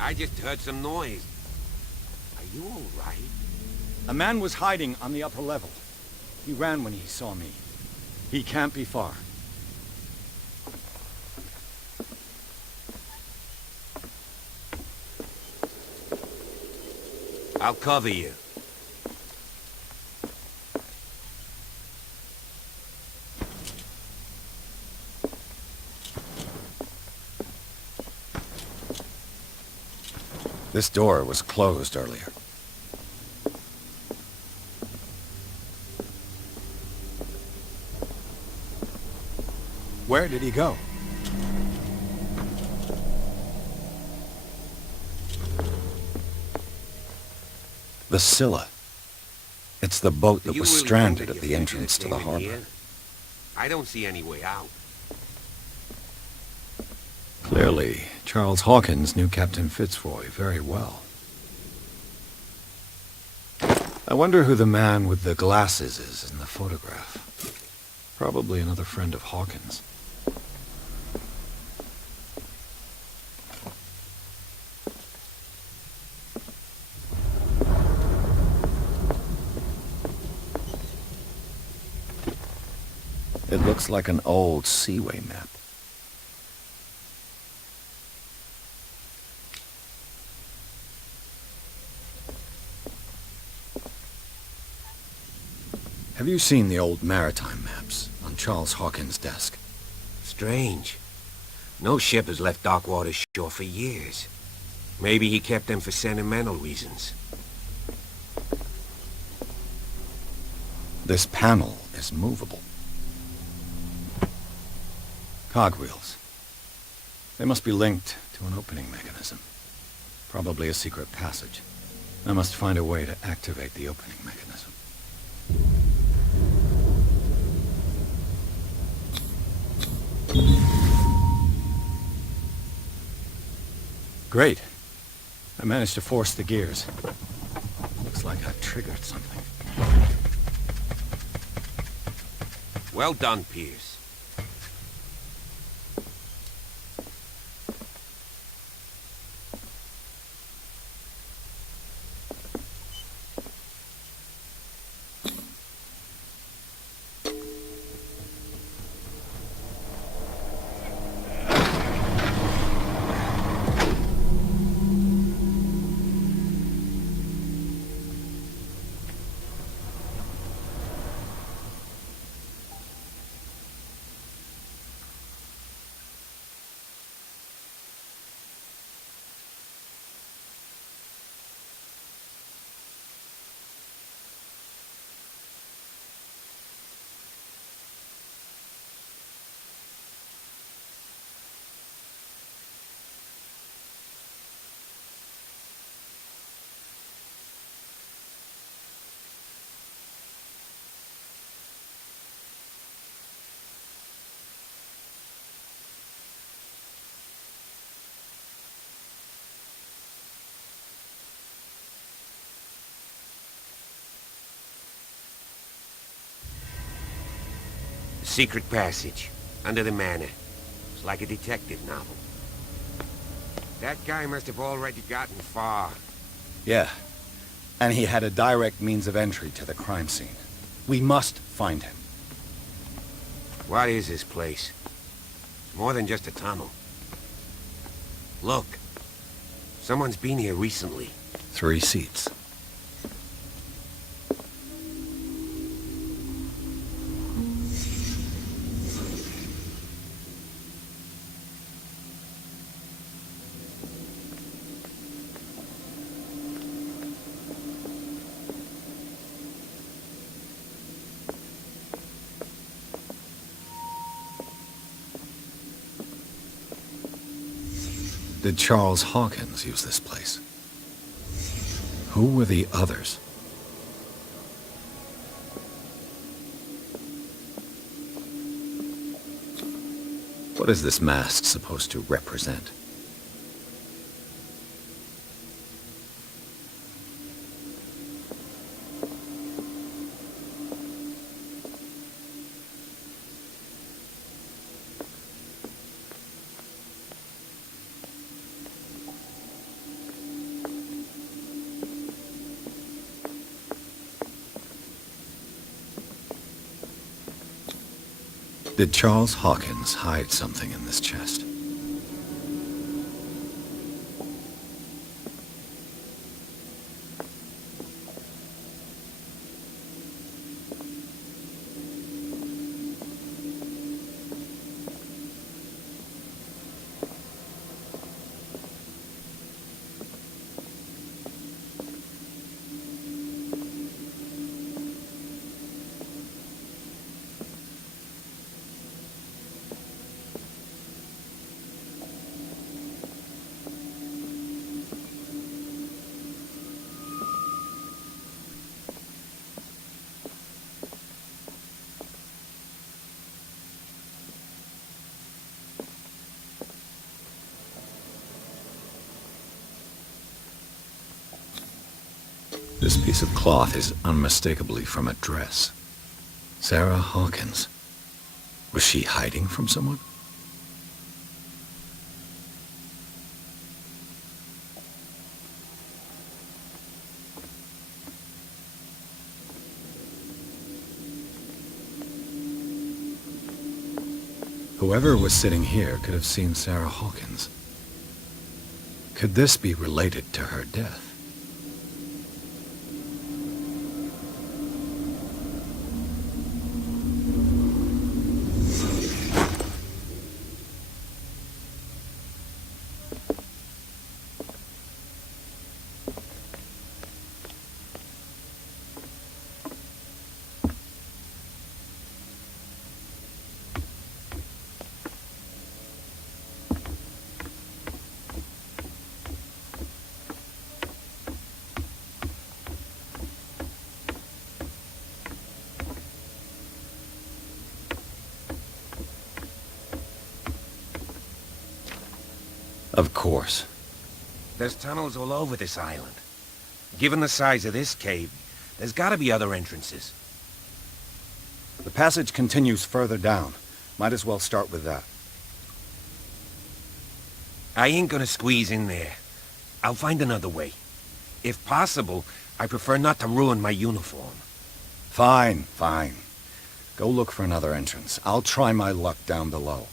I just heard some noise. Are you all right? A man was hiding on the upper level. He ran when he saw me. He can't be far. I'll cover you. This door was closed earlier. Where did he go? The Scylla. It's the boat that was stranded at the entrance to the harbor. I don't see any way out. Clearly, Charles Hawkins knew Captain Fitzroy very well. I wonder who the man with the glasses is in the photograph. Probably another friend of Hawkins. It looks like an old seaway map. Have you seen the old maritime maps on Charles Hawkins' desk? Strange. No ship has left Darkwater shore for years. Maybe he kept them for sentimental reasons. This panel is movable. Cogwheels. They must be linked to an opening mechanism. Probably a secret passage. I must find a way to activate the opening mechanism. Great. I managed to force the gears. Looks like I've triggered something. Well done, Pierce. Secret passage, under the manor. It's like a detective novel. That guy must have already gotten far. Yeah. And he had a direct means of entry to the crime scene. We must find him. What is this place? It's more than just a tunnel. Look. Someone's been here recently. 3 seats. Did Charles Hawkins use this place? Who were the others? What is this mask supposed to represent? Did Charles Hawkins hide something in this chest? This piece of cloth is unmistakably from a dress. Sarah Hawkins. Was she hiding from someone? Whoever was sitting here could have seen Sarah Hawkins. Could this be related to her death? Of course. There's tunnels all over this island. Given the size of this cave, there's gotta be other entrances. The passage continues further down. Might as well start with that. I ain't gonna squeeze in there. I'll find another way. If possible, I prefer not to ruin my uniform. Fine, fine. Go look for another entrance. I'll try my luck down below.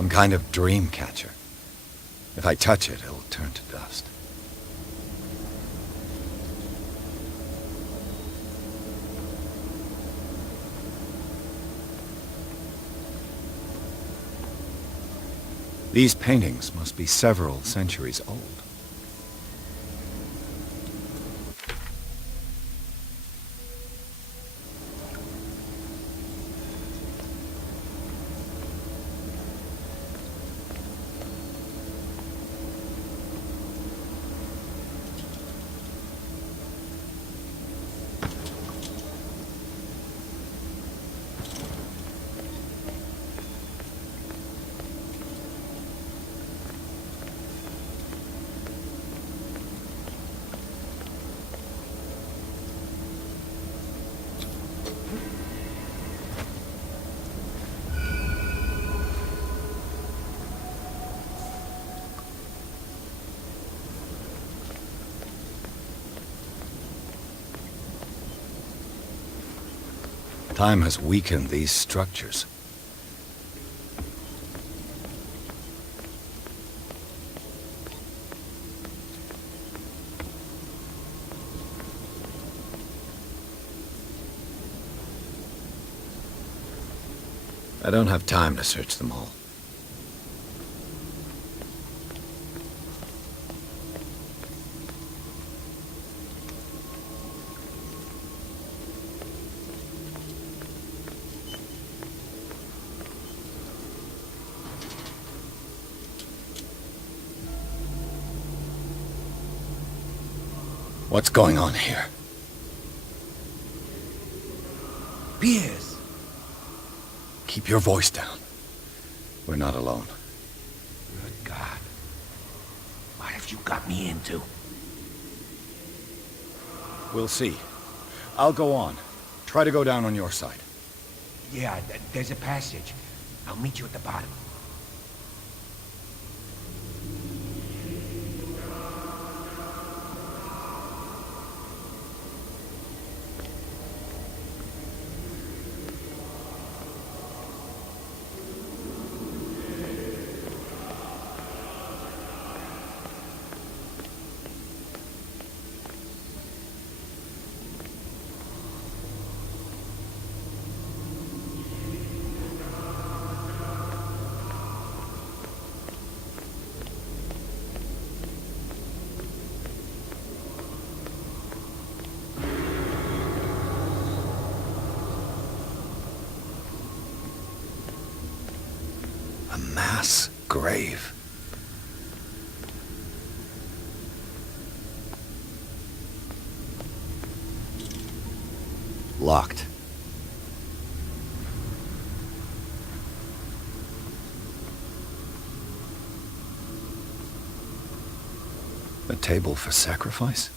Some kind of dream catcher. If I touch it, it'll turn to dust. These paintings must be several centuries old. Time has weakened these structures. I don't have time to search them all. What's going on here? Piers! Keep your voice down. We're not alone. Good God. What have you got me into? We'll see. I'll go on. Try to go down on your side. Yeah, there's a passage. I'll meet you at the bottom. A mass grave. Locked. A table for sacrifice?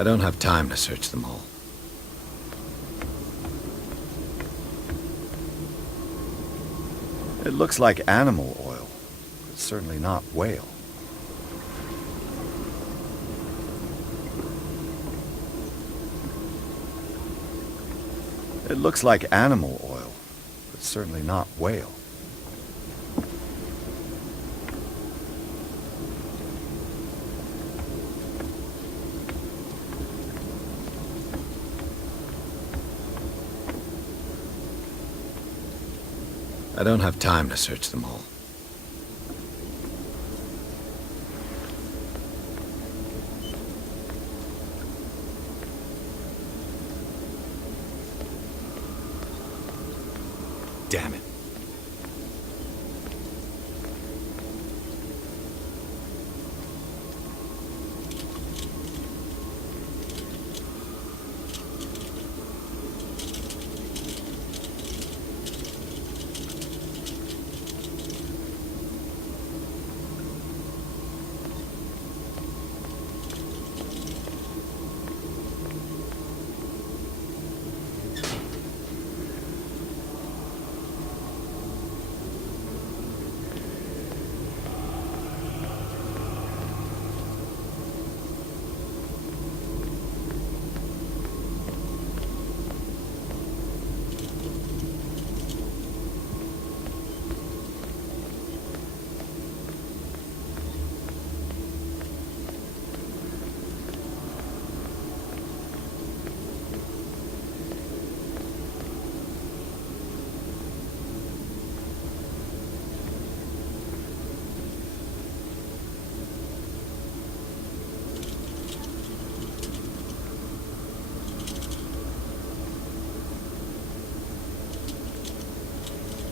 I don't have time to search them all. It looks like animal oil, but certainly not whale. It looks like animal oil, but certainly not whale. I don't have time to search them all. Damn it.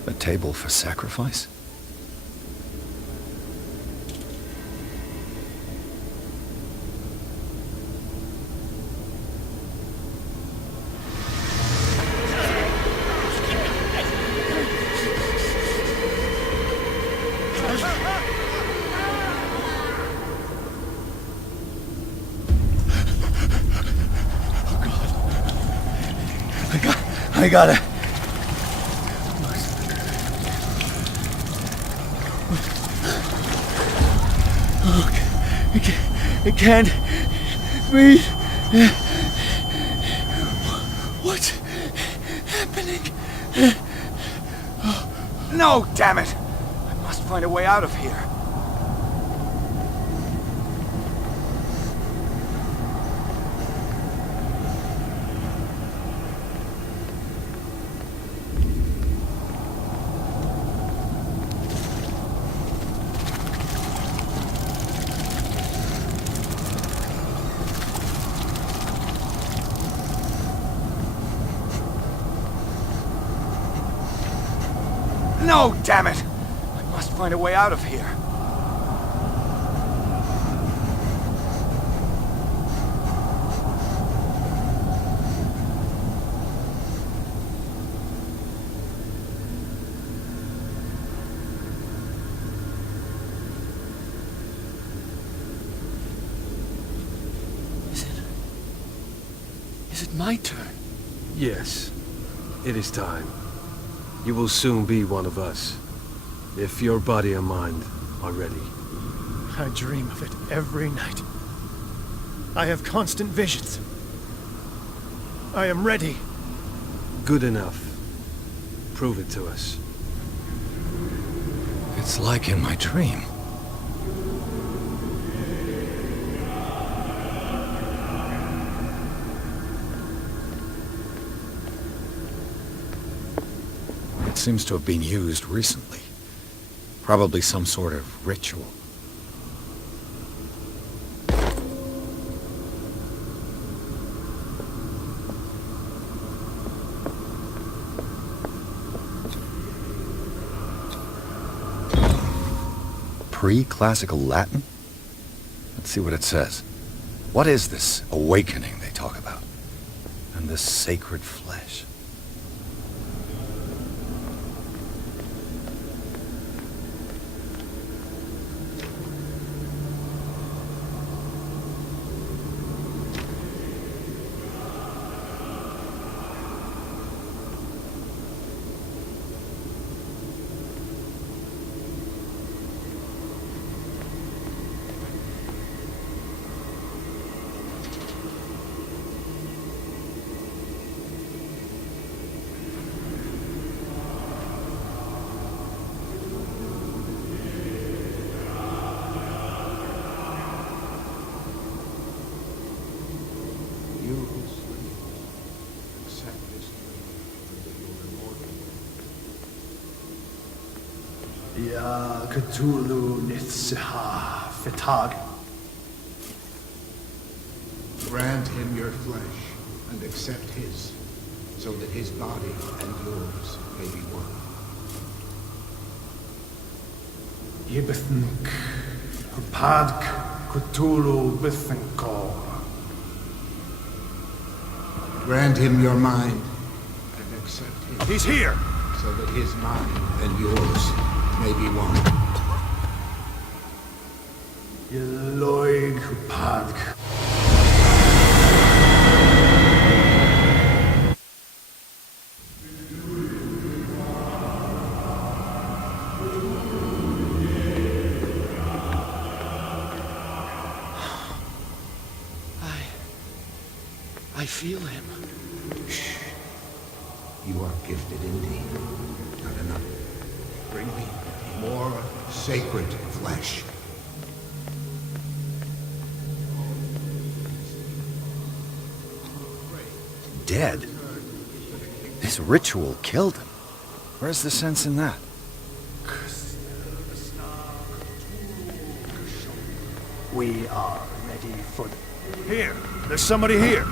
A table for sacrifice? I got it. I can't breathe. What's happening? No, damn it! I must find a way out of here. No, damn it! I must find a way out of here. Is it my turn? Yes. It is time. You will soon be one of us, if your body and mind are ready. I dream of it every night. I have constant visions. I am ready. Good enough. Prove it to us. It's like in my dream. It seems to have been used recently. Probably some sort of ritual. Pre-classical Latin? Let's see what it says. What is this awakening they talk about? And this sacred flesh? Ya Cthulhu Nithsiha Fitag. Grant him your flesh and accept his, so that his body and yours may be one. Yibithink Padk Cthulhu Bithinkor. Grant him your mind and accept his. He's here! So that his mind and yours may be one. Yeloig Padk. I feel him. Shh. You are gifted indeed. Not enough. Bring me more sacred flesh. Dead? This ritual killed him. Where's the sense in that? We are ready for... Here! There's somebody here!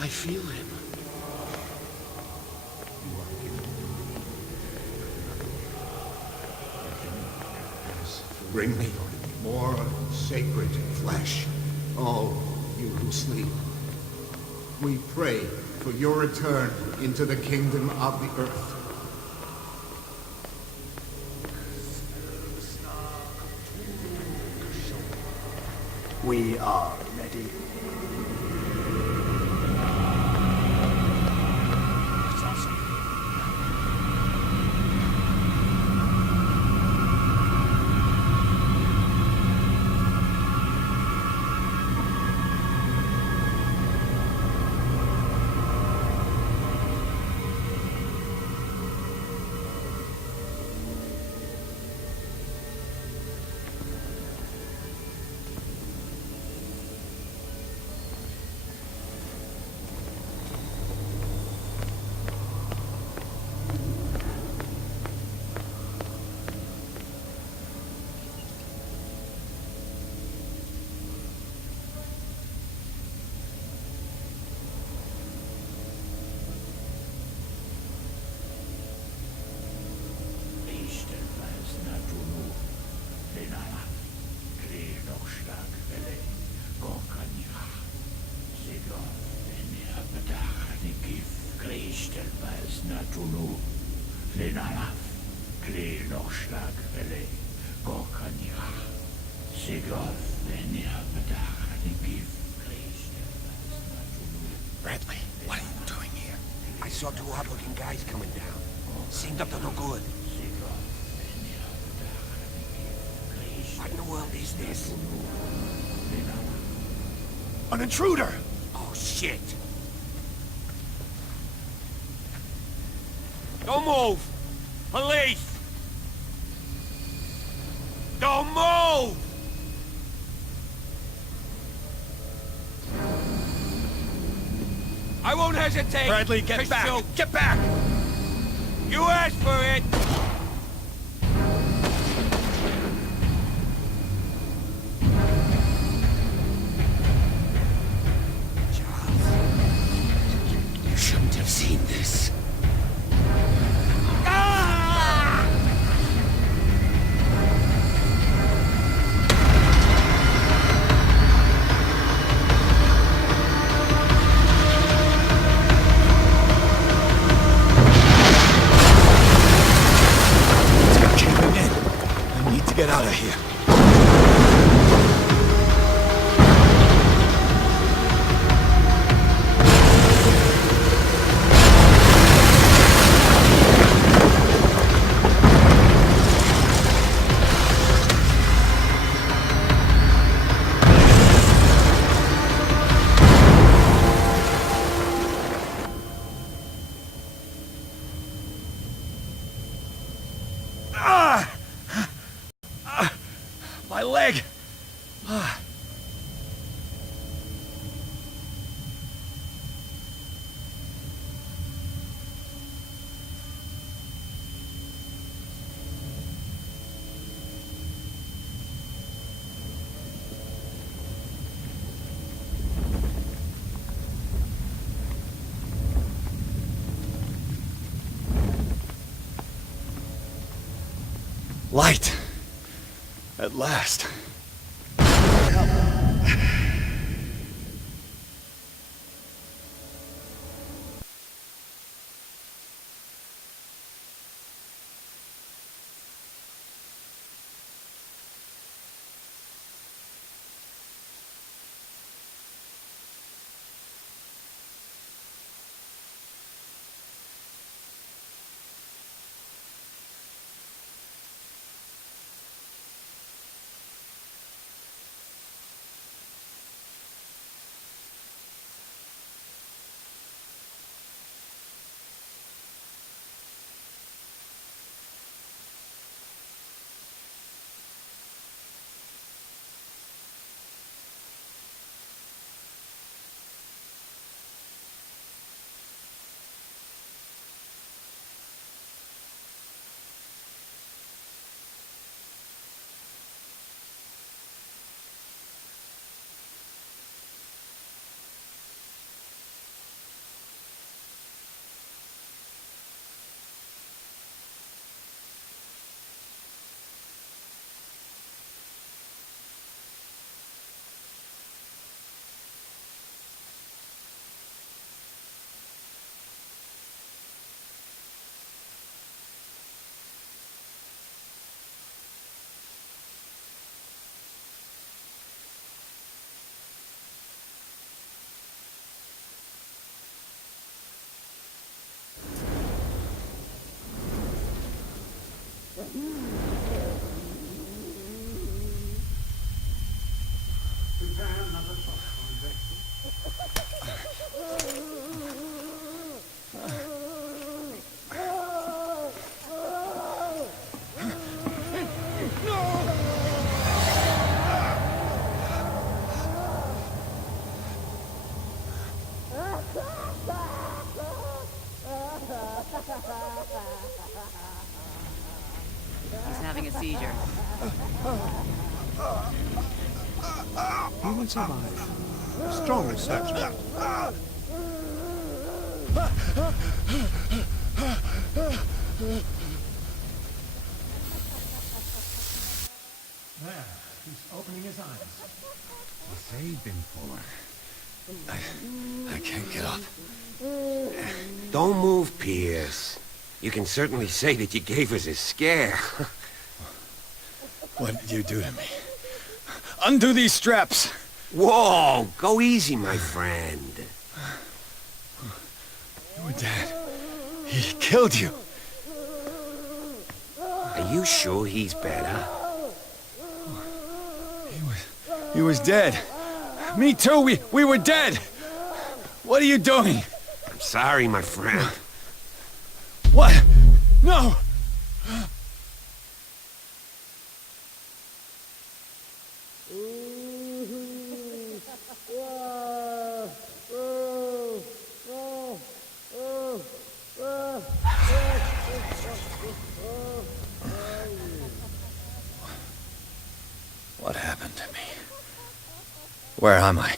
I feel him. Bring me more sacred flesh, all you who sleep. We pray for your return into the kingdom of the earth. We are ready. Bradley, what are you doing here? I saw two odd-looking guys coming down. Seemed up to no good. What in the world is this? An intruder! Oh, shit! Don't move! Police! Don't move! I won't hesitate! Bradley, get back! Shoot. Get back! You asked for it! You shouldn't have seen this. Get out of here. Light. At last. He's having a seizure. He will survive. Strong surgery. There, he's opening his eyes. Save him, Fuller. I can't get up. Don't move, Pierce. You can certainly say that you gave us a scare. What did you do to me? Undo these straps! Whoa! Go easy, my friend. You were dead. He killed you. Are you sure he's better? He was dead. Me too, we were dead! What are you doing? I'm sorry, my friend. What? No! What happened to me? Where am I?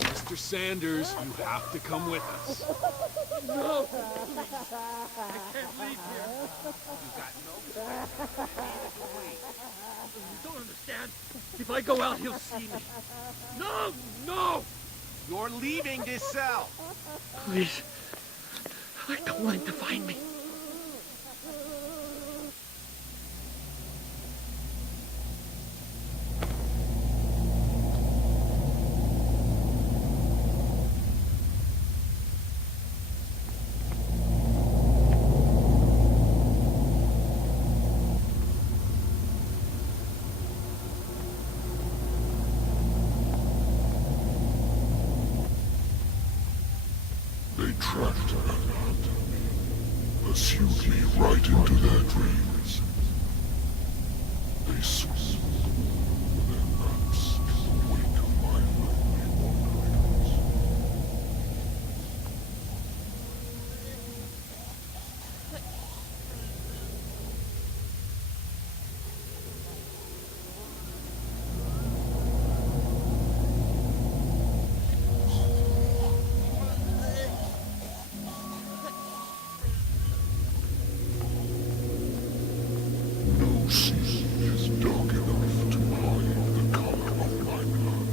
Mr. Sanders, you have to come with us. No! I can't leave here. You got no You don't understand. If I go out, he'll see me. No! No! You're leaving this cell. Please. I don't want him to find me. They trapped me, pursued me right into their dreams. They sleep. Their naps wake my lonely wanderings. No sea is dark enough to hide the color of my blood.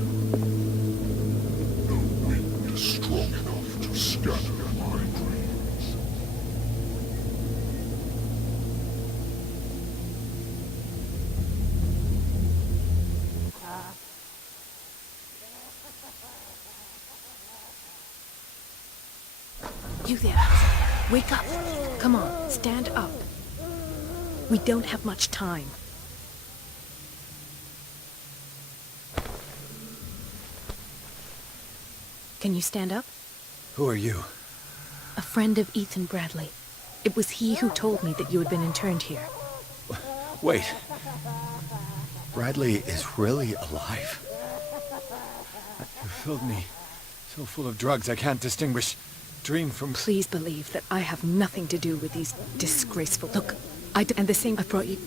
No wind is strong enough to scatter my dreams. You there. Wake up. Come on, stand up. We don't have much time. Can you stand up? Who are you? A friend of Ethan Bradley. It was he who told me that you had been interned here. Wait. Bradley is really alive? You filled me so full of drugs I can't distinguish dream from... Please believe that I have nothing to do with these disgraceful... Look, and the same I brought you...